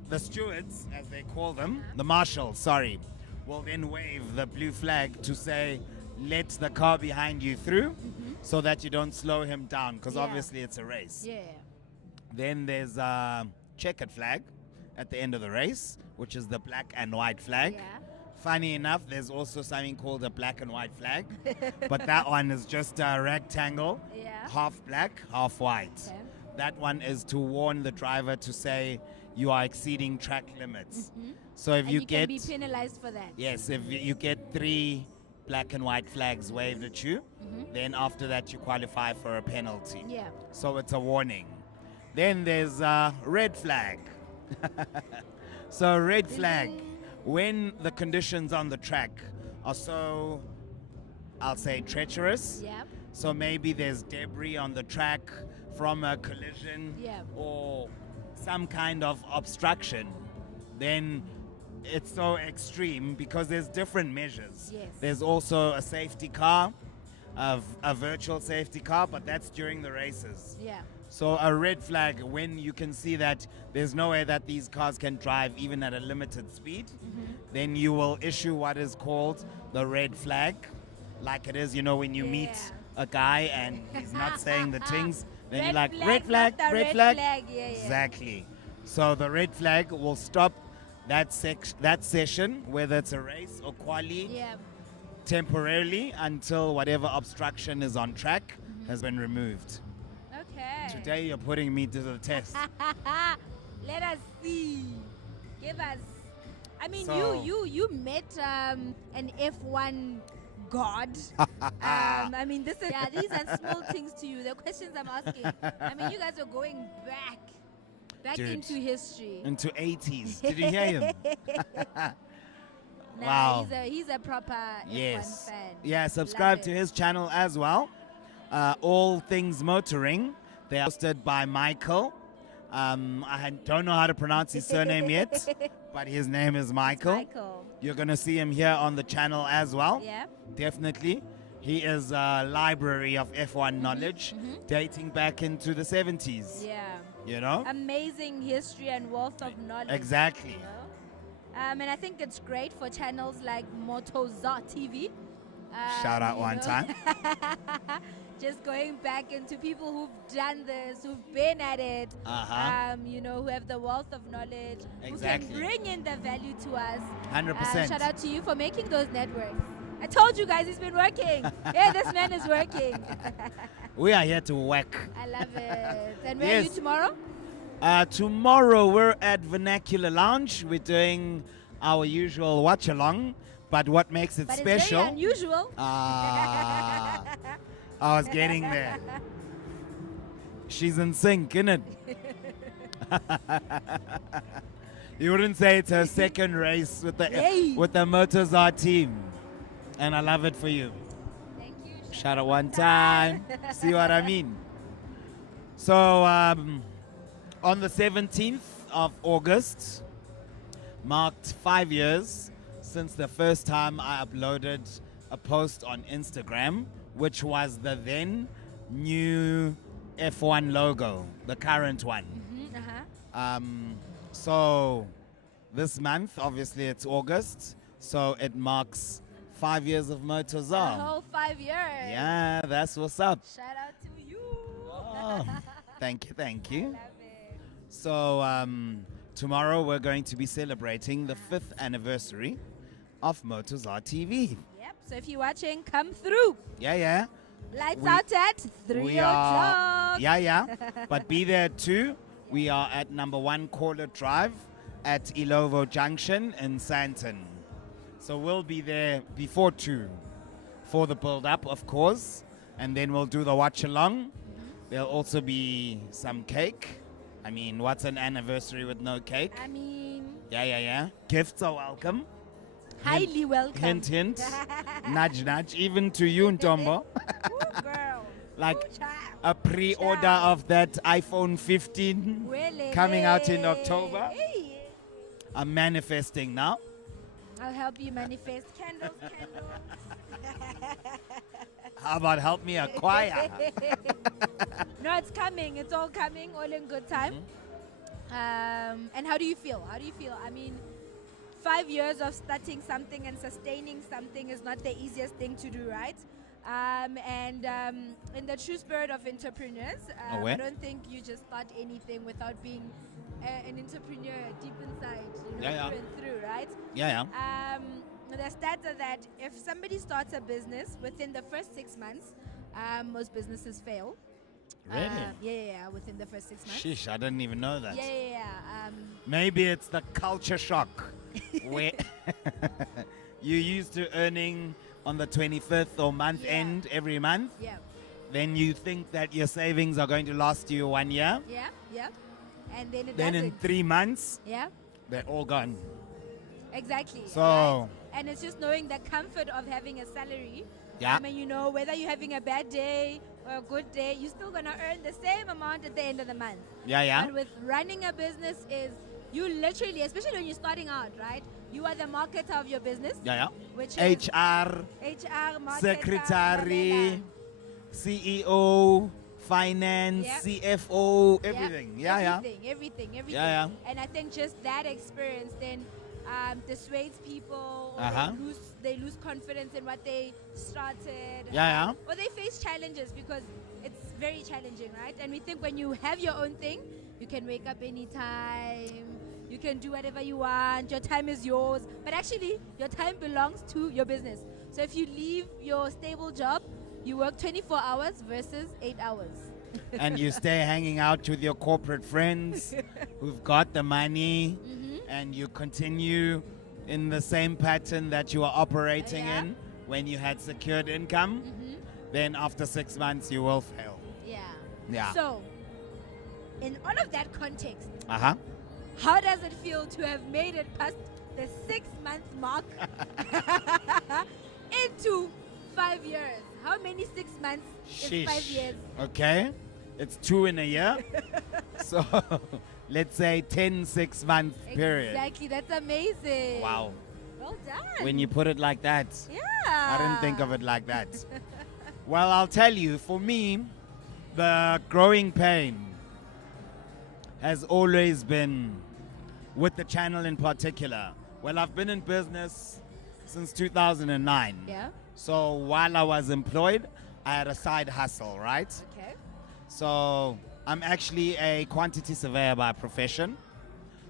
the stewards, as they call them, the marshals, sorry, will then wave the blue flag to say, let the car behind you through, so that you don't slow him down, because Yeah. obviously it's a race. Yeah. Then there's a checkered flag at the end of the race, which is the black and white flag. Yeah. Funny enough, there's also something called a black and white flag, but that one is just a rectangle, Yeah. half black, half white. Okay. That one is to warn the driver to say you are exceeding track limits. So if And you you get can be penalized for that. yes, if you get 3 black and white flags waved at you, then after that you qualify for a penalty. Yeah. So it's a warning. Then there's a red flag. So red flag, when the conditions on the track are so, I'll say, treacherous. Yeah. So maybe there's debris on the track from a collision Yeah. or some kind of obstruction, then it's so extreme because there's different measures. Yes. There's also a safety car, a virtual safety car, but that's during the races. Yeah. So a red flag, when you can see that there's no way that these cars can drive even at a limited speed, then you will issue what is called the red flag, like it is, when you meet Yeah. a guy and he's not saying the things, then Red you're like, flag, red flag, not the red red flag. flag. Yeah, yeah. Exactly. So the red flag will stop that session, whether it's a race or quali, Yeah. temporarily until whatever obstruction is on track has been removed. Okay. Today you're putting me to the test. Let us see. Give us. I mean, So- you met an F1 god. I mean, these are small things to you. The questions I'm asking. I mean, you guys are going back Dude. into history. Into 80s. Did you hear him? Nah, Wow. he's a proper Yes. F1 fan. Yeah, subscribe Love to it. his channel as well. All Things Motoring. They are hosted by Michael. Don't know how to pronounce his surname yet, but his name is Michael. Michael. You're going to see him here on the channel as well. Yeah. Definitely. He is a library of F1 knowledge dating back into the 70s. Yeah. You know? Amazing history and wealth of knowledge. Exactly. You know? And I think it's great for channels like Motoza TV. Shout out you one know. time. Just going back into people who've done this, who've been at it, who have the wealth of knowledge, Exactly. who can bring in the value to us. 100%. Shout out to you for making those networks. I told you guys, he's been working. Yeah, this man is working. We are here to work. I love it. And where are you Yes. tomorrow? Tomorrow we're at Vernacular Lounge. We're doing our usual watch along, but what makes it But special? it's very unusual. I was getting there. She's in sync, innit? You wouldn't say it's her second race with the Yay. Motozar team, and I love it for you. Thank you. Shout out one time. See what I mean? So, on the 17th of August, marked 5 years since the first time I uploaded a post on Instagram, which was the then new F1 logo, the current one. So, this month, obviously it's August, so it marks 5 years of A Motozar. whole 5 years. Yeah, that's what's up. Shout out to you. Oh, thank you, thank you. Love it. So tomorrow we're going to be celebrating the 5th anniversary of Motozar TV. Yep. So if you're watching, come through. Yeah. Lights We- out at 3 We o'clock. are, yeah. But be there too. We are at number 1 Caller Drive at Ilovo Junction in Sandton. So we'll be there before 2 for the build-up, of course. And then we'll do the watch-along. There'll also be some cake. I mean, what's an anniversary with no cake? I mean, Yeah. Gifts are welcome. highly welcome. Hint. Nudge. Even to you, Ntombo. Ooh, girl. Like Ooh, child. a pre-order Child. of that iPhone 15 Really? coming out in October. Hey. I'm manifesting now. I'll help you manifest. Candles, candles. How about help me acquire? No, it's coming. It's all coming. All in good time. And how do you feel? How do you feel? I mean, 5 years of starting something and sustaining something is not the easiest thing to do, right? In the true spirit of entrepreneurs, I don't think you just start anything without being an entrepreneur deep inside, through and through, right? The stats are that if somebody starts a business within the first 6 months, most businesses fail. Really? Within the first 6 months. Sheesh, I didn't even know that. Maybe it's the culture shock where you used to earning on the 25th or month end every month. Yeah. Then you think that your savings are going to last you 1 year. Yeah. And then it Then in doesn't. 3 months, Yeah. they're all gone. Exactly. So. Right? And it's just knowing the comfort of having a salary. Yeah. Whether you're having a bad day or a good day, you're still going to earn the same amount at the end of the month. Yeah. But with running a business is you literally, especially when you're starting out, right? You are the marketer of your business. Yeah. Which is HR, marketer, secretary, CEO, finance, CFO, everything. Everything. Yeah. And I think just that experience then dissuades people. Or they lose confidence in what they started. Or they face challenges because it's very challenging, right? And we think when you have your own thing, you can wake up anytime. You can do whatever you want. Your time is yours. But actually, your time belongs to your business. So if you leave your stable job, you work 24 hours versus 8 hours. And you stay hanging out with your corporate friends who've got the money, and you continue in the same pattern that you were operating in when you had secured income. Then after 6 months, you will fail. Yeah. So, in all of that context, Uh-huh. how does it feel to have made it past the 6-month mark into 5 years? How many 6 months is 5 years? Okay. It's 2 in a year. So let's say 10 6-month period. Exactly. That's amazing. Wow. Well done. When you put it like that. Yeah. I didn't think of it like that. Well, I'll tell you, for me, the growing pain has always been with the channel in particular. Well, I've been in business since 2009. Yeah. So while I was employed, I had a side hustle, right? Okay. So I'm actually a quantity surveyor by profession.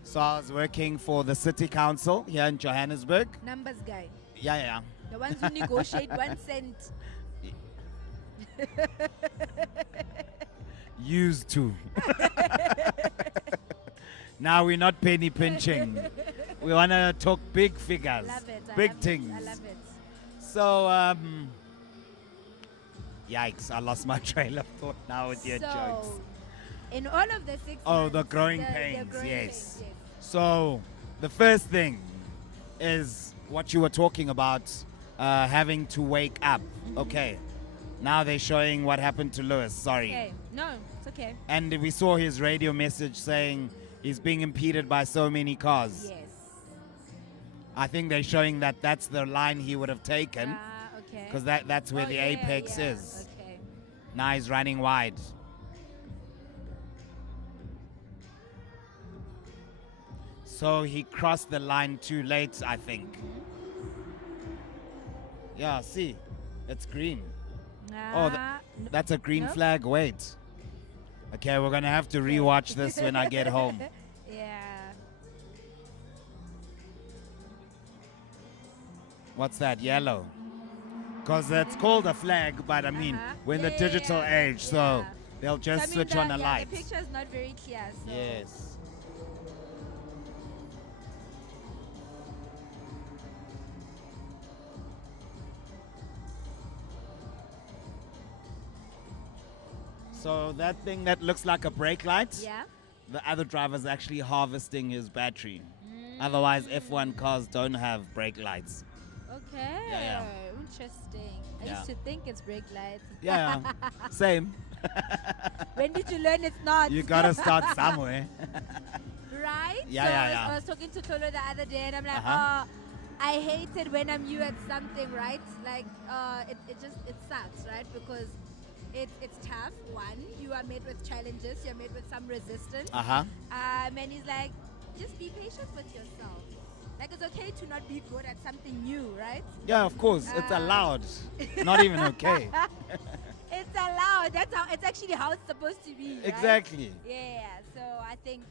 So I was working for the city council here in Johannesburg. Numbers guy. Yeah. The ones who negotiate 1 cent. Used to. Now we're not penny pinching. We want to talk big figures. Love it. Big things. I love it. So, yikes, I lost my trail of thought now with your jokes. In all of the 6 months. Oh, the growing pains, the growing yes. pains, So, the first thing is what you were talking about, having to wake up. Okay, now they're showing what happened to Lewis, sorry. Okay, no, it's okay. And we saw his radio message saying he's being impeded by so many cars. Yes. I think they're showing that that's the line he would have taken. Okay. Because that's where the apex is. Okay. Now he's running wide. So he crossed the line too late, I think. Yeah, see, it's green. That's a green flag. Wait. Okay, we're gonna have to rewatch this when I get home. Yeah. What's that? Yellow. Because that's called a flag, but I mean, we're in the digital age, so they'll just switch on a light. The picture is not very clear. So. Yes. So that thing that looks like a brake light, the other driver's actually harvesting his battery. Otherwise, F1 cars don't have brake lights. Okay. Yeah. interesting. I Yeah. used to think it's brake lights. Yeah, same. When did you learn it's not? You gotta start somewhere. Right? Yeah, so yeah. I was talking to Tolo the other day, and I'm like, Uh-huh. I hate it when I'm new at something, right? Like, it sucks, right? Because it's tough. One, you are met with challenges. You're met with some resistance. And he's like, just be patient with yourself. Like, it's okay to not be good at something new, right? Yeah, of course. It's allowed. Not even okay. It's allowed. It's actually how it's supposed to be. Right? Exactly. Yeah. So I think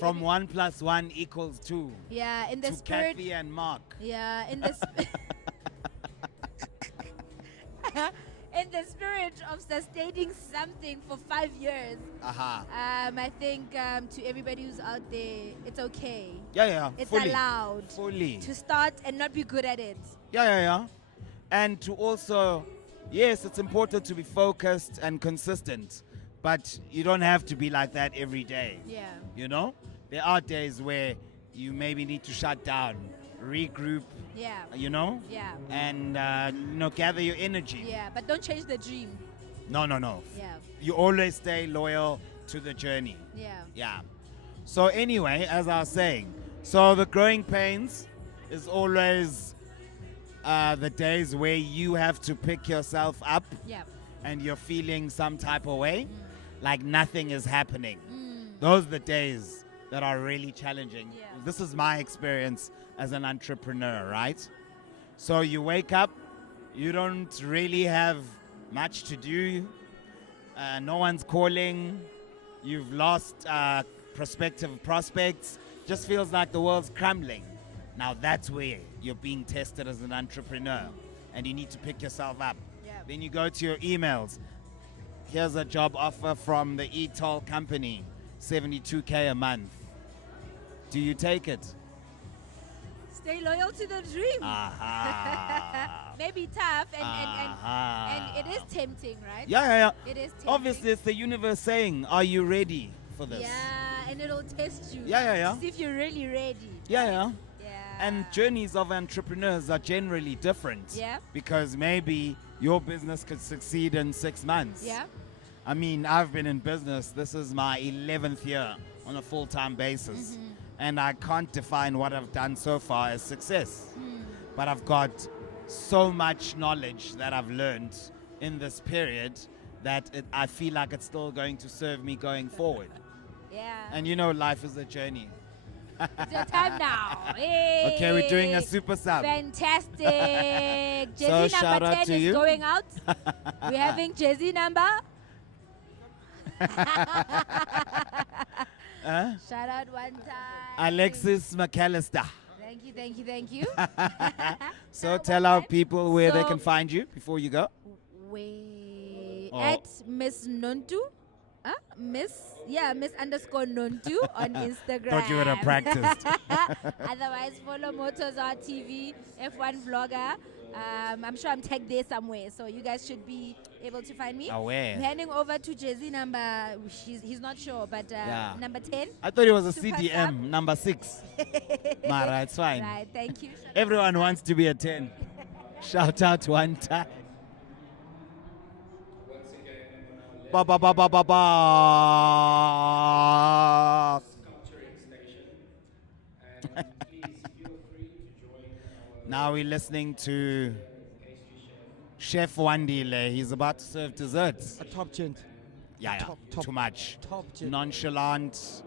From 1 + 1 = 2. Yeah, in the to spirit. Kathy and Mark. Yeah, in the in the spirit of sustaining something for 5 years. I think to everybody who's out there, it's okay. Yeah. It's fully. allowed Fully. to start and not be good at it. Yeah. And to also, yes, it's important to be focused and consistent, but you don't have to be like that every day. Yeah. You know? There are days where you maybe need to shut down, regroup, Yeah. you know? Yeah. And, gather your energy. Yeah, but don't change the dream. No. Yeah. You always stay loyal to the journey. Yeah. Yeah. So anyway, as I was saying, so the growing pains is always the days where you have to pick yourself up Yeah. and you're feeling some type of way, like nothing is happening. Those are the days that are really challenging. Yeah. This is my experience as an entrepreneur, right? So you wake up, you don't really have much to do, no one's calling, you've lost prospective prospects, just feels like the world's crumbling. Now that's where you're being tested as an entrepreneur and you need to pick yourself up. Yeah. Then you go to your emails. Here's a job offer from the e-toll company, 72K a month. Do you take it? Stay loyal to the dream. Maybe tough and it is tempting, right? Yeah. It is tempting. Obviously, it's the universe saying, are you ready for this? Yeah, and it'll test you. Yeah. To see if you're really ready. Yeah. Yeah. And journeys of entrepreneurs are generally different. Yeah. Because maybe your business could succeed in 6 months. Yeah. I mean, I've been in business. This is my 11th year on a full-time basis. And I can't define what I've done so far as success. But I've got so much knowledge that I've learned in this period that I feel like it's still going to serve me going forward. Yeah. And life is a journey. It's your time now. Hey. Okay, we're doing a super sub. Fantastic. Jersey So shout number out 10 to is you. going out. We're having jersey number. Shout out one time. Alexis McAllister. Thank you. So tell our What? people where they So- can find you before you go. Oh. At Miss Nontu. Miss _Nontu on Instagram. Thought you would have practiced. Otherwise, follow Motors RTV, F1 vlogger. I'm sure I'm tagged there somewhere, so you guys should be able to find me. Aware. I'm handing over to Jersey number. He's not sure, but Yeah. number 10. I thought it was a Super CDM, sub. number 6. Mara, it's fine. Right, thank you. Everyone wants to be a 10. Shout out one time. Ba ba ba ba ba ba. Sculpturing station. And please feel free to join our Now we're listening to pastry Chef chef. Wandile. He's about to serve desserts. A top gent. Yeah. Top. Too much. Top gent. Nonchalant.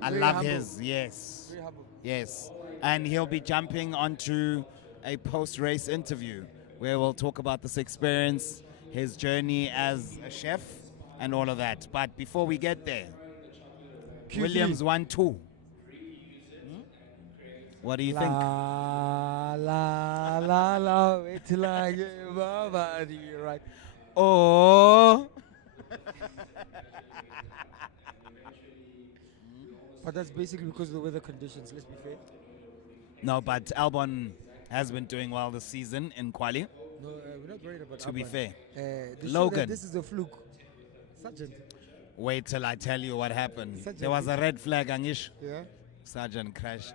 I Very love humble. his. Yes. Very humble. Yes. And he'll be jumping onto a post-race interview where we'll talk about this experience, his journey as a chef, and all of that. But before we get there, QZ. Williams 1-2. What do you think? La la la la. Wait till I get my body right. Oh. But that's basically because of the weather conditions. Let's be fair. No, but Albon has been doing well this season in quali. No, we're not worried about. To be Alban. fair. They show Logan. that this is a fluke. Sergeant. Wait till I tell you what happened. Such There a- was a red flag, Angish. Yeah. Sergeant crashed.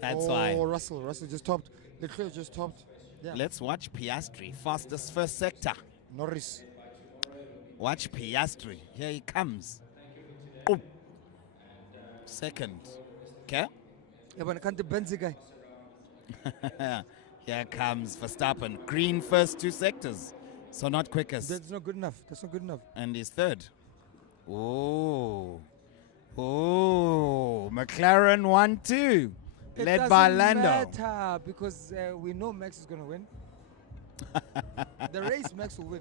That's Oh, why. Russell just topped. Leclerc just topped. Yeah. Let's watch Piastri, fastest first sector. Norris. Watch Piastri. Here he comes. Oh. Second. Okay. Yeah, but I can't the Benzi guy. Here comes Verstappen. Green first 2 sectors. So not quickest. That's not good enough. That's not good enough. And he's third. Oh. Oh. McLaren 1-2. It Led by doesn't Lando. matter because we know Max is going to win. The race, Max will win.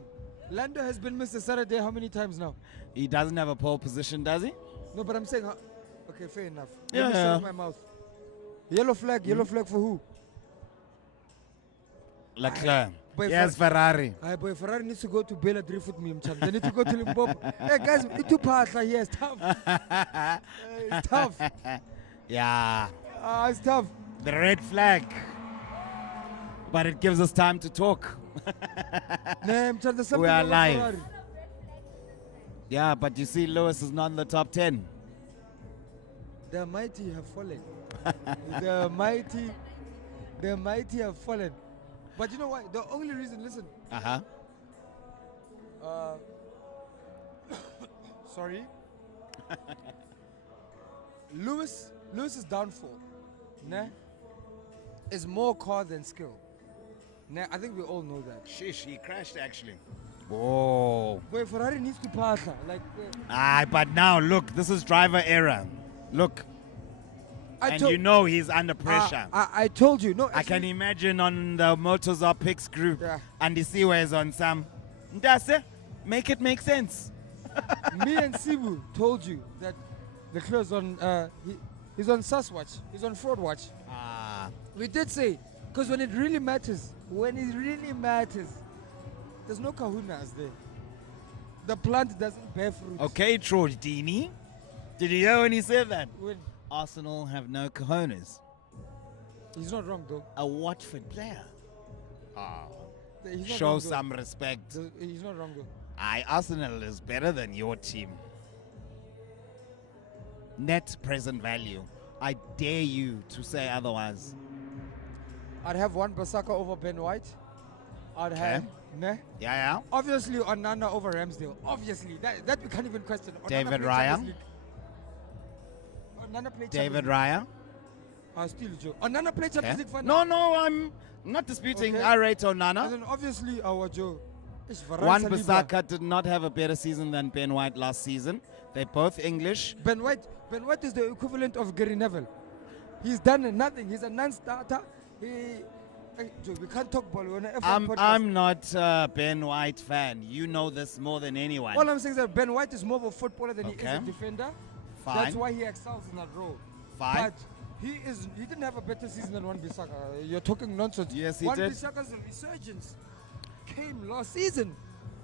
Lando has been Mr. Saturday how many times now? He doesn't have a pole position, does he? No, but I'm saying, okay, fair enough. Yeah, Let me yeah. shut my mouth. Yellow flag for who? Leclerc. Boy, Yes, Ferrari. Aye, boy, Ferrari needs to go to Bela Drift with me, Mchan. They need to go to Limpopo. Hey, guys, we need to pass. Like, yeah, it's tough. It's tough. Yeah. It's tough. The red flag. But it gives us time to talk. Nah, Mchan, there's something We are wrong with live. Ferrari. Yeah, but you see, Lewis is not in the top 10. The mighty have fallen. the mighty have fallen. But you know what? The only reason, listen. Uh-huh. Sorry. Lewis's downfall, nah, is more car than skill. Nah, I think we all know that. Sheesh, he crashed actually. Oh. Boy, Ferrari needs to pass her. Like, But now, look, this is driver error. Look. And you know he's under pressure. I told you. No, I can imagine on the Motors Are Picks group, Yeah. and the Siwa is on some. That's it. Make it make sense. Me and Sibu told you that Leclerc's on. He's on sus watch. He's on fraud watch. We did say, because when it really matters, there's no kahunas there. The plant doesn't bear fruit. Okay, Trojdini. Did you hear when he said that? When Arsenal have no cojones. he's not wrong though. A Watford player. He's not Show wrong, though. some respect. He's not wrong though. Arsenal is better than your team. Net present value. I dare you to say otherwise. I'd have one Basaka over Ben White. I'd have Yeah. obviously Onana over Ramsdale. Obviously that we can't even question. Onana David played Raya. Champions League. Onana played David Champions League. Raya. Still Joe. Onana played Champions League final. No, I'm not disputing. Okay. I rate And Onana. then obviously our Joe. is Varane Wan Saliba. Bissaka did not have a better season than Ben White last season. They're both English. Ben White is the equivalent of Gary Neville. He's done nothing. He's a non-starter. Joe, we can't talk ball. We're on an F1 podcast. I'm not a Ben White fan. You know this more than anyone. All I'm saying is that Ben White is more of a footballer than he is Okay. a defender. Fine. That's why he excels in that role. Fine. But he didn't have a better season than Wan Bissaka. You're talking nonsense. Yes, he Wan did. Bissaka's resurgence came last season.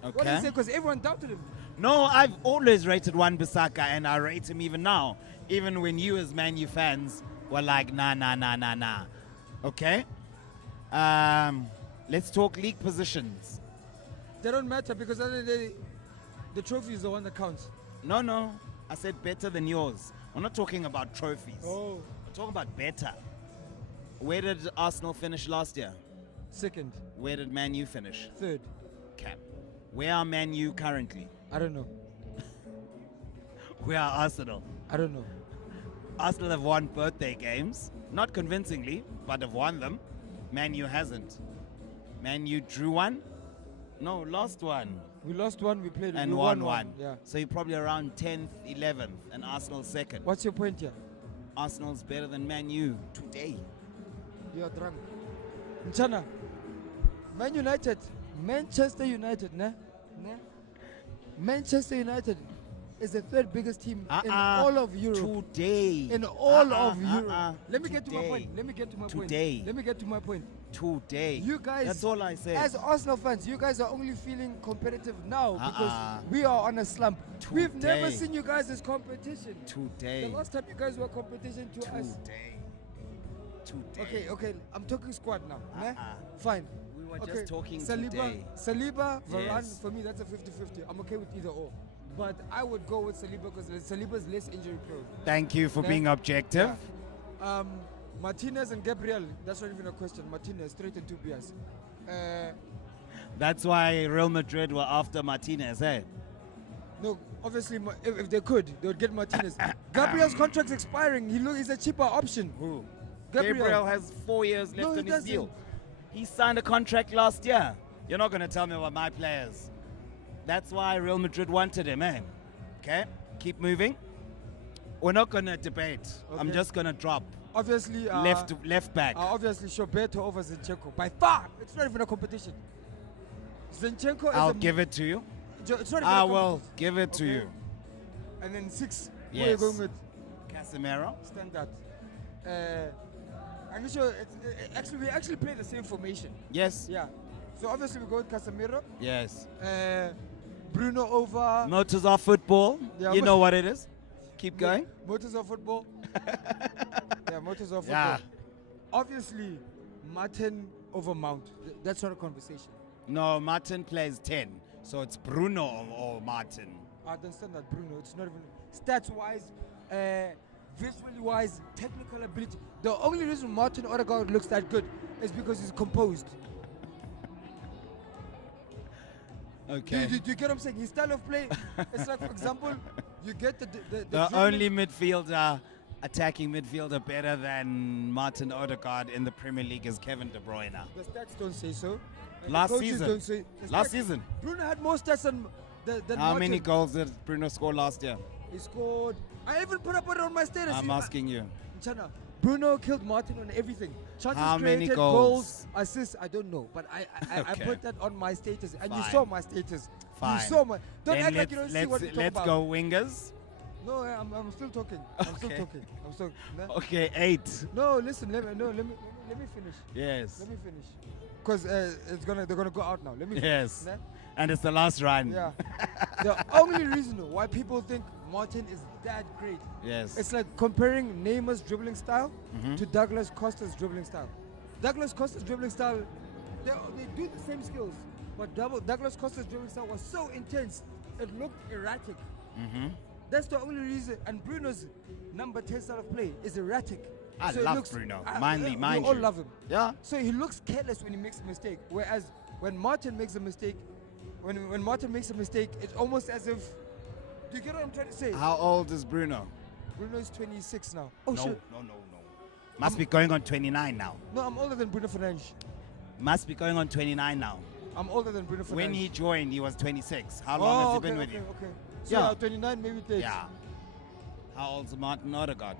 What do Okay. you say? Because everyone doubted him. No, I've always rated Wan Bissaka, and I rate him even now. Even when you as Man U fans were like, nah. Okay? Let's talk league positions. They don't matter because at the end of the day, the trophy is the one that counts. No. I said better than yours. We're not talking about trophies. Oh. We're talking about better. Where did Arsenal finish last year? Second, Where did Man U finish? third. Okay. Where are Man U currently? I don't know. Where are Arsenal? I don't know. Arsenal have won both their games. Not convincingly, but have won them. Man U hasn't. Man U drew one? No, lost one. We lost one, we played And we won one. one. Yeah. So you're probably around 10th, 11th, and Arsenal second. What's your point here? Arsenal's better than Man U today. You're drunk. Mchana, Manchester United, ne? Manchester United is the third biggest team in all of Europe. Today. In all of Europe. Let me get to my Today. point. Let me get to my point. Today. You guys, That's all I said. as Arsenal fans, you guys are only feeling competitive now Uh-uh. because we are on a slump. We've never Today. seen you guys as competition. Today. The last time you guys were competition to us. Today. Okay. I'm talking squad now. ne? Uh-uh. Fine. We were Okay, just talking Saliba, today. Varane, Yes. for me, that's a 50-50. I'm okay with either or. But I would go with Saliba because Saliba's less injury prone. Thank you for Okay. being objective. Yeah. Martinez and Gabriel, that's not even a question. Martinez, straight into BS. That's why Real Madrid were after Martinez, eh? No, obviously, if they could, they would get Martinez. Gabriel's contract's expiring. He's a cheaper option. Who? Gabriel has 4 years left on his deal. He signed a contract last year. You're not going to tell me about my players. That's why Real Madrid wanted him, eh? Okay, keep moving. We're not going to debate. Okay. I'm just going to drop. Obviously, left back. Obviously, Shobeto over Zinchenko. By far, it's not even a competition. Zinchenko is I'll give it to you. It's not even I will give it to you. And then 6. Yes. Who are you going with? Casemiro. Standard. I'm sure we actually play the same formation. Yes. Yeah. So obviously we go with Casemiro. Yes. Bruno over. Motors are football. Yeah, you know what it is. Keep going. Motors are football. Yeah, motors are football. Yeah. Obviously, Martin over Mount. That's not a conversation. No, Martin plays 10. So it's Bruno or Martin. I understand that, Bruno. It's not even stats-wise, visually-wise, technical ability. The only reason Martin Odegaard looks that good is because he's composed. Okay. Do you get what I'm saying? His style of play, it's like, for example, you get the only midfielder, attacking midfielder better than Martin Odegaard in the Premier League is Kevin De Bruyne. The stats don't say so. Last season. Bruno had more stats than How Martin. many goals did Bruno score last year? He scored. I even put it on my status. I'm asking you. Chana, Bruno killed Martin on everything. Chances How many created, goals? Assists, I don't know. But I Okay. put that on my status. And you Fine. saw my status. Fine. You saw my... Don't Then act like you don't see what you're talking let's about. go wingers. No, I'm still talking. I'm still talking. Nah. Okay, 8. No, listen. Let me finish. Yes. Let me finish. Because they're gonna go out now. Let me Yes. finish. Nah? And it's the last run. Yeah. The only reason why people think Martin is that great. Yes. It's like comparing Neymar's dribbling style to Douglas Costa's dribbling style. Douglas Costa's dribbling style, they do the same skills, but Douglas Costa's dribbling style was so intense, it looked erratic. That's the only reason. And Bruno's number 10 style of play is erratic. I So it love looks- Bruno. mind Mind you. you. all love him. Yeah. So he looks careless when he makes a mistake. Whereas when Martin makes a mistake, when Martin makes a mistake, it's almost as if. Do you get what I'm trying to say? How old is Bruno? Bruno's 26 now. Oh no, shit. no. Must be going on 29 now. No, I'm older than Bruno Fernandes. Must be going on 29 now. I'm older than Bruno Fernandes. When he joined, he was 26. How long has he been with you? Okay. So Yeah. 29, maybe 30. Yeah. How old's Martin Odegaard?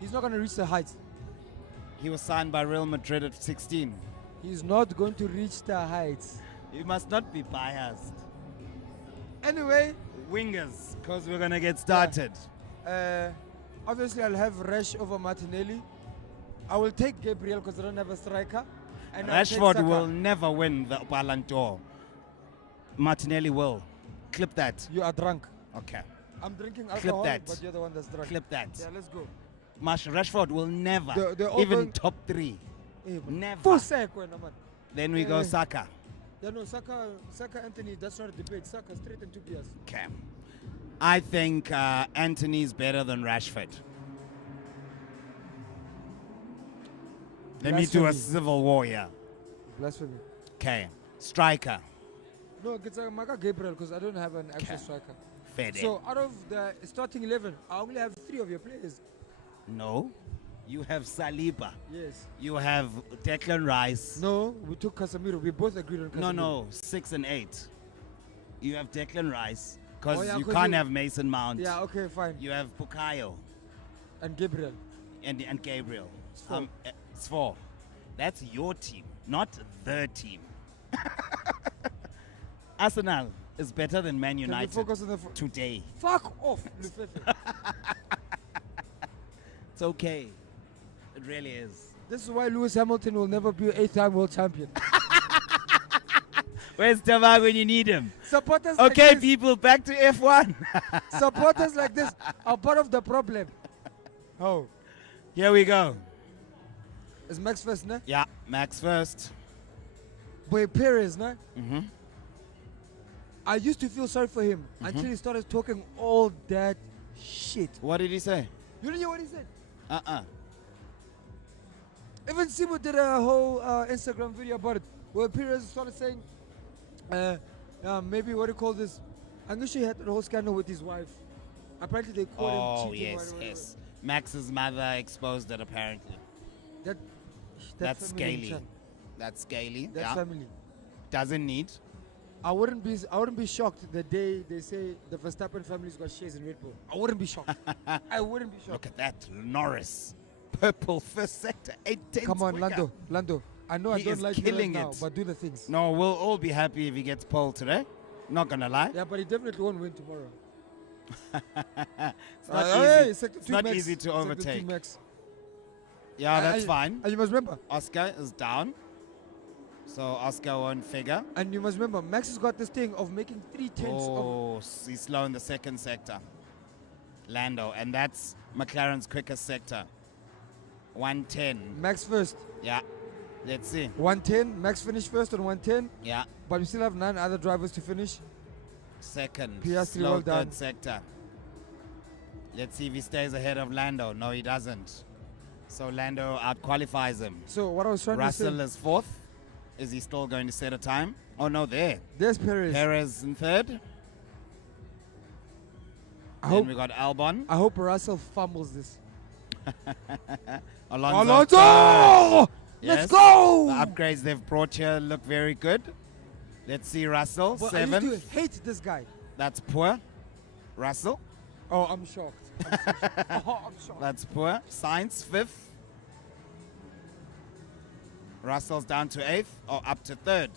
He's not going to reach the heights. He was signed by Real Madrid at 16. He's not going to reach the heights. You must not be biased. Anyway, Wingers, because we're going to get started. obviously I'll have Rash over Martinelli. I will take Gabriel because I don't have a striker. And I'll take Rashford Saka. will never win the Ballon d'Or. Martinelli will. Clip that. You are drunk. Okay. I'm drinking alcohol, that. but you're the one that's drunk. Clip that. Yeah, let's go. Rashford will never, They're all even going- top 3. Never. Full circle, man. Then we go Saka. Yeah, no, Saka, Anthony, that's not a debate. Saka straight into BS. Okay. I think Anthony's better than Rashford. Let me do a Blasphemy. civil war here. Blasphemy. Okay. Striker. No, it's Maka Gabriel because I don't have an actual Okay. striker. Fede. So out of the starting 11, I only have 3 of your players. No. You have Saliba. Yes. You have Declan Rice. No, we took Casemiro. We both agreed on Casemiro. No. 6 and 8. You have Declan Rice. Because Oh, yeah, you 'cause can't you- have Mason Mount. Yeah, okay, fine. You have Bukayo And Gabriel. and Gabriel. It's 4. It's 4. That's your team, not the team. Arsenal is better than Man Can we United focus on the... today. Fuck off, Lufefe. It's okay. It really is. This is why Lewis Hamilton will never be an 8-time world champion. Where's Tavag when you need him? Supporters like Okay, this, people, back to F1. supporters like this are part of the problem. Oh. Here we go. It's Max first, ne? Yeah, Max first. Boy Perez, ne? Mm-hmm. I used to feel sorry for him until he started talking all that shit. What did he say? You know what he said? Even Simo did a whole Instagram video about it, where Perez started saying, maybe what do you call this? I'm not sure he had the whole scandal with his wife. Apparently they caught him cheating. Oh, yes. Max's mother exposed it, apparently. That's scaly. That's scaly. That's family. Doesn't need. I wouldn't be shocked the day they say the Verstappen family's got shares in Red Bull. I wouldn't be shocked. I wouldn't be shocked. Look at that. Norris. Purple first sector. 8 Come on, Lando. I know He I don't is like you right killing now, it. but do the things. No, we'll all be happy if he gets pole today. Not gonna lie. Yeah, but he definitely won't win tomorrow. It's not easy to overtake. Yeah, that's fine. And you must remember. Oscar is down. So Oscar won't figure. And you must remember, Max has got this thing of making 3/10 of. Oh, he's slow in the second sector. Lando, and that's McLaren's quickest sector. 110. Max first. Yeah. Let's see. 110. Max finished first on 110. Yeah. But we still have 9 other drivers to finish. Second. Piastri, Slow well done. third sector. Let's see if he stays ahead of Lando. No, he doesn't. So Lando out-qualifies him. So what I was trying Russell to say. is fourth. Is he still going to set a time? Oh, no, there. There's Perez. Perez in third. I We got Albon. hope Russell fumbles this. Alonso. Alonso! Let's go! The upgrades they've brought here look very good. Let's see Russell, But I seventh. used to hate this guy. That's poor. Russell. Oh, I'm shocked. I'm shocked. That's poor. Sainz, fifth. Russell's down to eighth. Oh, up to third.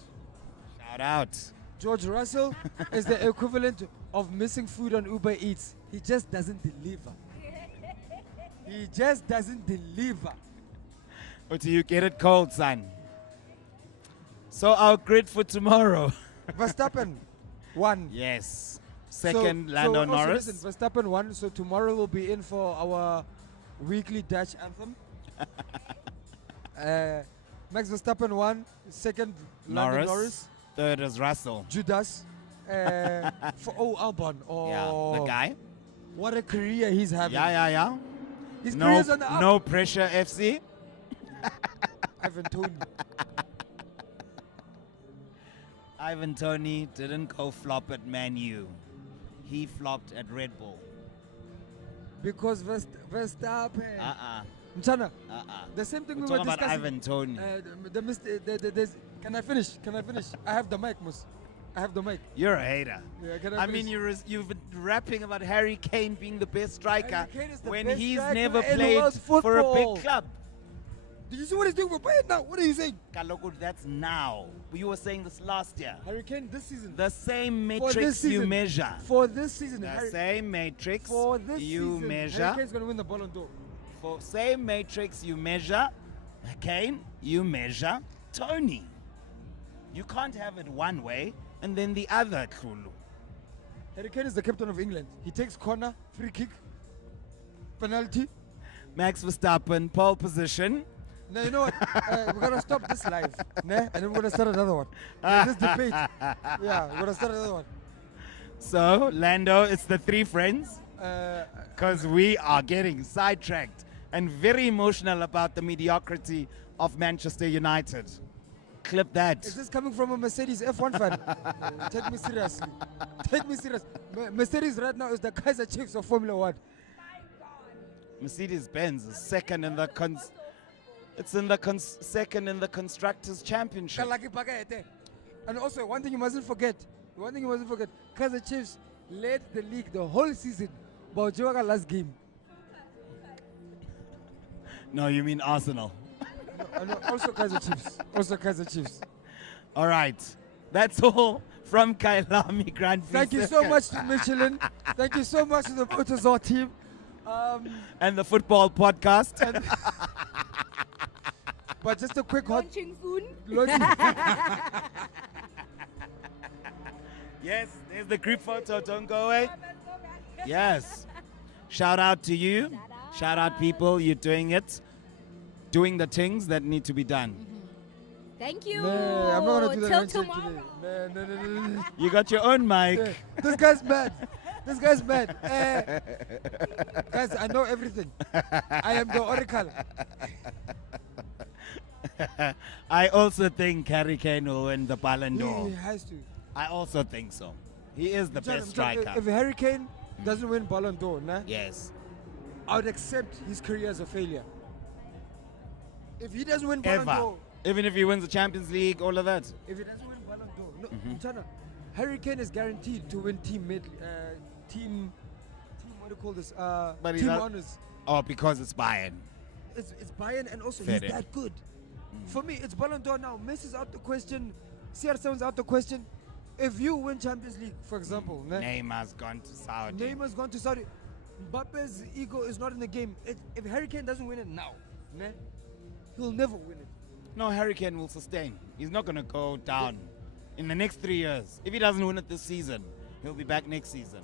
Shout out. George Russell is the equivalent of missing food on Uber Eats. He just doesn't deliver. He just doesn't deliver. But you get it cold, son. So our grid for tomorrow. Verstappen won. Yes. Second, Lando also Norris. Listen, Verstappen won, so tomorrow we'll be in for our weekly Dutch anthem. Max Verstappen won. Second, Lando Norris. Third is Russell. Judas. Albon. Oh, Yeah, the guy. What a career he's having. Yeah. His No, career's on the up. no pressure, FC. Ivan Toney. Ivan Toney didn't go flop at Man U. He flopped at Red Bull. Because Verstappen. Mchana, Uh-uh. the same thing We're we were talking about discussing. Ivan Toney. Can I finish? I have the mic, Mus. I have the mic. You're a hater. Yeah, can I I mean, finish? you've been rapping about Harry Kane being the best striker Harry Kane is the when best he's striker never in played world for a football. big club. Did you see what he's doing for Bayern now? What are you saying? Kaloku, that's now. You were saying this last year. Harry Kane this season. The same For this matrix you season. measure. For this season. The same matrix for this you season, measure. Harry Kane's going to win the Ballon d'Or. For same matrix you measure Kane, you measure Tony. You can't have it one way and then the other, Kulu. Harry Kane is the captain of England. He takes corner, free kick, penalty. Max Verstappen, pole position. Now you know what? We're gonna stop this live, and then we're gonna start another one. This debate. Yeah, we're gonna start another one. So, Lando, it's the three friends. Uh, Because we are getting sidetracked and very emotional about the mediocrity of Manchester United. Clip that. Is this coming from a Mercedes F1 fan? Take me seriously. Take me serious. Mercedes right now is the Kaiser Chiefs of Formula 1. Mercedes-Benz is second in the second in the constructors championship. And also, one thing you mustn't forget. Kaiser Chiefs led the league the whole season. But Joga last game. No, you mean Arsenal. No, also Kaiser Chiefs. All right. That's all from Kailami Grand Prix. Thank you so much to Michelin. Thank you so much to the Motozor team. And the football podcast. But just a quick hot. Launching soon. Yes, there's the group photo. Don't go away. Yes. Shout out to you. Shout out people. You're doing it. Doing the things that need to be done. Thank you. No, I'm not gonna do that Till handshake tomorrow. today. No. You got your own mic. Yeah. This guy's mad. Guys, I know everything. I am the oracle. I also think Harry Kane will win the Ballon d'Or. He has to. I also think so. He is the best striker. If Harry Kane doesn't win Ballon d'Or, nah, Yes. I would accept his career as a failure. If he doesn't win Ballon Ever. d'Or, Even if he wins the Champions League, all of that. if he doesn't win Ballon d'Or, no, Chana, Harry Kane is guaranteed to win team what do you call this? But he's team not- honors. Oh, because it's Bayern. It's Bayern, and also Fair he's enough. that good. For me, it's Ballon d'Or now. Messi's out the question. CR7's out the question. If you win Champions League, for example, nah, Neymar's gone to Saudi. Neymar's gone to Saudi. Mbappe's ego is not in the game. If Harry Kane doesn't win it now, nah, he'll never win it. No, Harry Kane will sustain. He's not going to go down in the next 3 years. If he doesn't win it this season, he'll be back next season.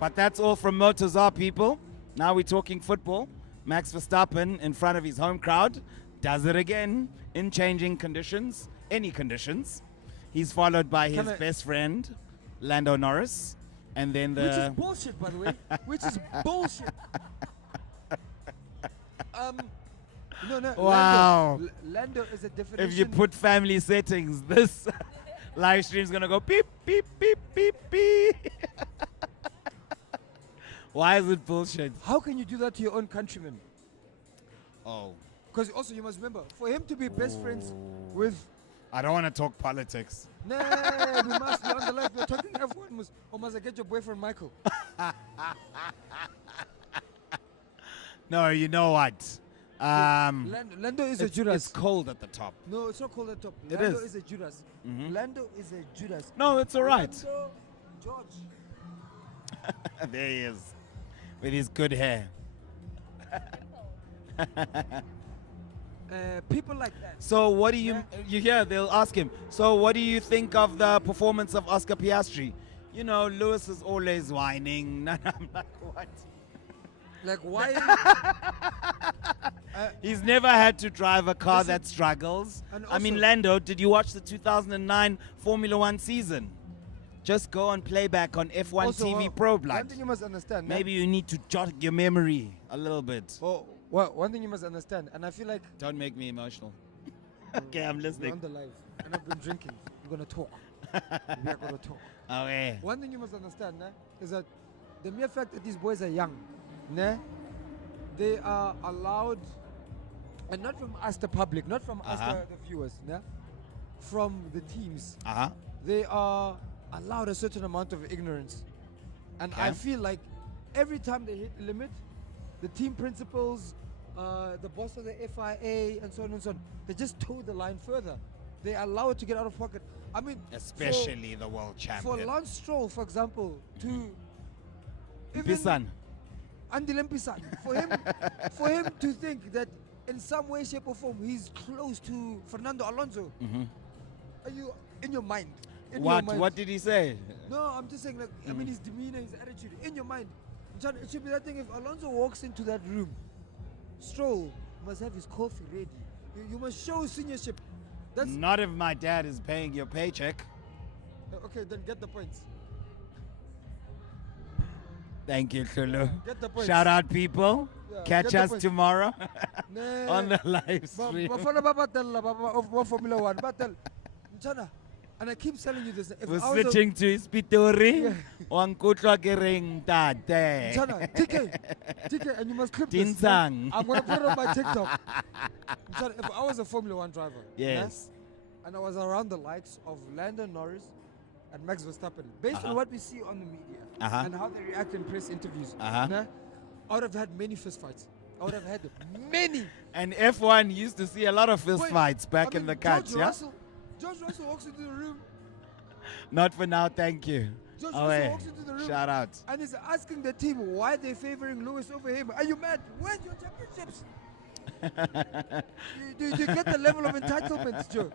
But that's all from Motozar, people. Now we're talking football. Max Verstappen, in front of his home crowd, does it again in changing conditions, any conditions. He's followed by his best friend, Lando Norris, and then Which is bullshit, by the way. Which is bullshit. No. Wow. Lando is a definition. If you put family settings, this live stream is going to go beep, beep, beep, beep, beep. Why is it bullshit? How can you do that to your own countrymen? Oh. Because also you must remember, for him to be best friends with... I don't want to talk politics. Nah, we must be on the life. We're talking F1. Or must I get your boyfriend Michael? No, you know what? Lando is a Judas. It's cold at the top. No, it's not called at the top. It Lando is. a Judas. Mhm. Lando is a Judas. No, it's all right. Lando, George. There he is. With his good hair. People like that. So what do you hear? They'll ask him. So what do you think of the performance of Oscar Piastri? You know, Lewis is always whining. And I'm like, what? Like why? He's never had to drive a car Listen, that struggles. and I mean, also- Lando, did you watch the 2009 Formula One season? Just go on playback on F1 Also, TV Pro one Blood. thing you must understand. Maybe you need to jog your memory a little bit. Well, one thing you must understand, and I feel like Don't make me emotional. Okay, I'm we're listening. on the live, and I've been drinking. We're gonna talk. We are gonna talk. Okay. One thing you must understand, nah, is that the mere fact that these boys are young, nah, they are allowed, and not from us, the public, not from us, the viewers, nah, from the teams, they are allowed a certain amount of ignorance. And I feel like every time they hit the limit, the team principals, the boss of the FIA, and so on and so on, they just toe the line further. They allow it to get out of pocket. I mean, Especially the world for champion. Lance Stroll, for example, to Pisan. Andile Mpisan, for him to think that in some way, shape, or form he's close to Fernando Alonso. Are you in your mind? In your mind. What did he say? No, I'm just saying, like, I mean, his demeanor, his attitude, in your mind. It should be that thing. If Alonso walks into that room, Stroll must have his coffee ready. You must show seniorship. That's Not if my dad is paying your paycheck. okay. Then get the points. Thank you, Kulu. Get the points. Shout out, people. Yeah, Catch get the us points. tomorrow Nah. on the live stream. Bafana babatella of Formula One. Batel, Mchana, and I keep telling you this. If We're I was a- switching to Spitori. Wangkutwa kering tate. Mchana, TK, and you must clip this. Tinsang. I'm gonna put it on my TikTok. Mchana, if I was a Formula One driver, Yes. and I was around the likes of Lando Norris and Max Verstappen, based on what we see on the media and how they react in press interviews, I would have had many fistfights. I would have had many. And F1 used to see a lot of fist Wait, fights back I in mean, the cuts, George yeah? Russell walks into the room. Not for now, thank you. George Oh, Russell hey. walks into the room. Shout out. And he's asking the team why they're favoring Lewis over him. Are you mad? Where's your championships? Do you get the level of entitlement, Joe?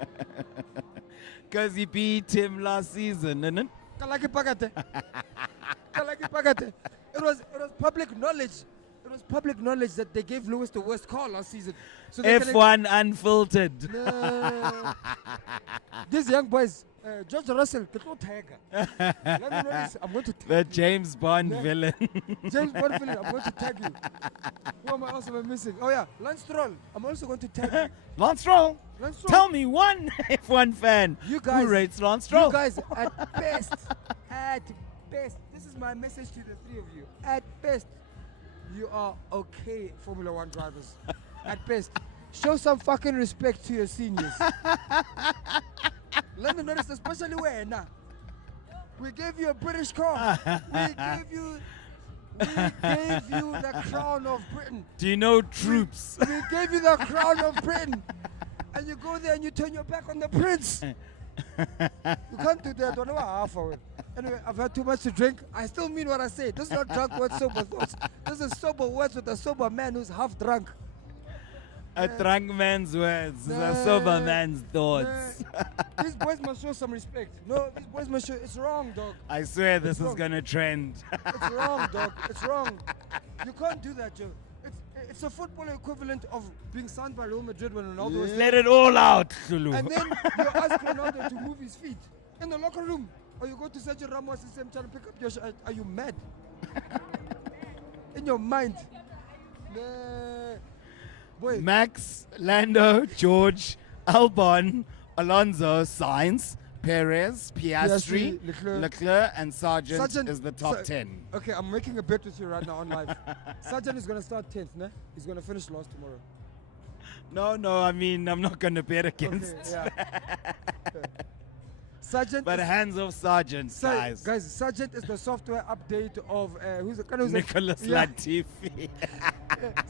Because he beat him last season, innit? Kalaki Pagate. Kalaki Pagate. It was public knowledge. It was public knowledge that they gave Lewis the worst car last season. So they F1 unfiltered. These young boys, George Russell, get no tiger. Let me know this. I'm going to tag The you. James Bond villain. James Bond villain, I'm going to tag you. Who am I also missing? Oh yeah, Lance Stroll. I'm also going to tag you. Lance Stroll. Lance Stroll. Tell me one F1 fan You guys- who rates Lance Stroll. You guys, at best, this is my message to the three of you. At best, you are okay Formula One drivers. At best, show some fucking respect to your seniors. Let them notice, especially when we gave you a British car. We gave you the crown of Britain. Do you know Troops? We gave you the crown of Britain. And you go there and you turn your back on the prince. You can't do that. Don't know half of it. Anyway, I've had too much to drink. I still mean what I say. This is not drunk words, sober thoughts. This is sober words with a sober man who's half drunk. A drunk man's words, a sober man's thoughts. These boys must show some respect. No, these boys must show. It's wrong, dog. I swear this is wrong. gonna trend. It's wrong, dog. It's wrong. You can't do that, Joe. It's a football equivalent of being signed by Real Madrid when Ronaldo was Let it all out, Lulu. and then you ask Ronaldo to move his feet in the locker room. Or you go to Sergio Ramos and say, I'm trying to pick up your shirt. Are you mad? In your mind. Nah. Boy, Max, Lando, George, Albon, Alonso, Sainz, Perez, Piastri, Leclerc, and Sargent is the top 10. Okay, I'm making a bet with you right now on live. Sargent is going to start 10th, ne? He's going to finish last tomorrow. No, I mean, I'm not going to bet against. Okay, yeah. Sargent But is, hands off Sargent, guys. Guys, Sargent is the software update of who's Nicholas yeah. Latifi.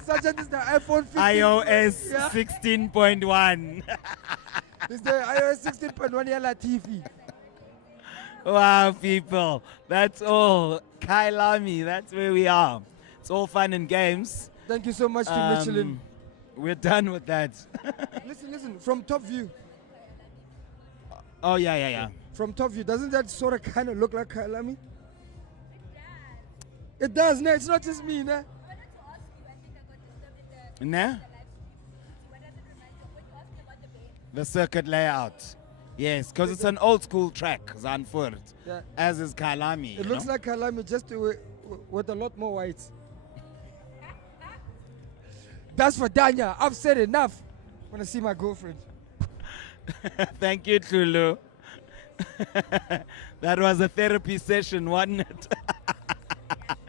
Sargent is the iPhone 15. iOS Yeah. 16.1. It's the iOS 16.1 year Latifi. Wow, people. That's all. Kailami, that's where we are. It's all fun and games. Thank you so much to Michelin. We're done with that. Listen, from top view. Oh, yeah. From top view, doesn't that sort of kind of look like Kailami? It does, no, it's not just me, nah. Nah? The circuit layout. Yes, because it's an old school track, Zandvoort. Yeah. As is Kailami. It looks like Kailami just with a lot more white. That's for Danya. I've said enough. I want to see my girlfriend. Thank you, Tulu. That was a therapy session, wasn't it?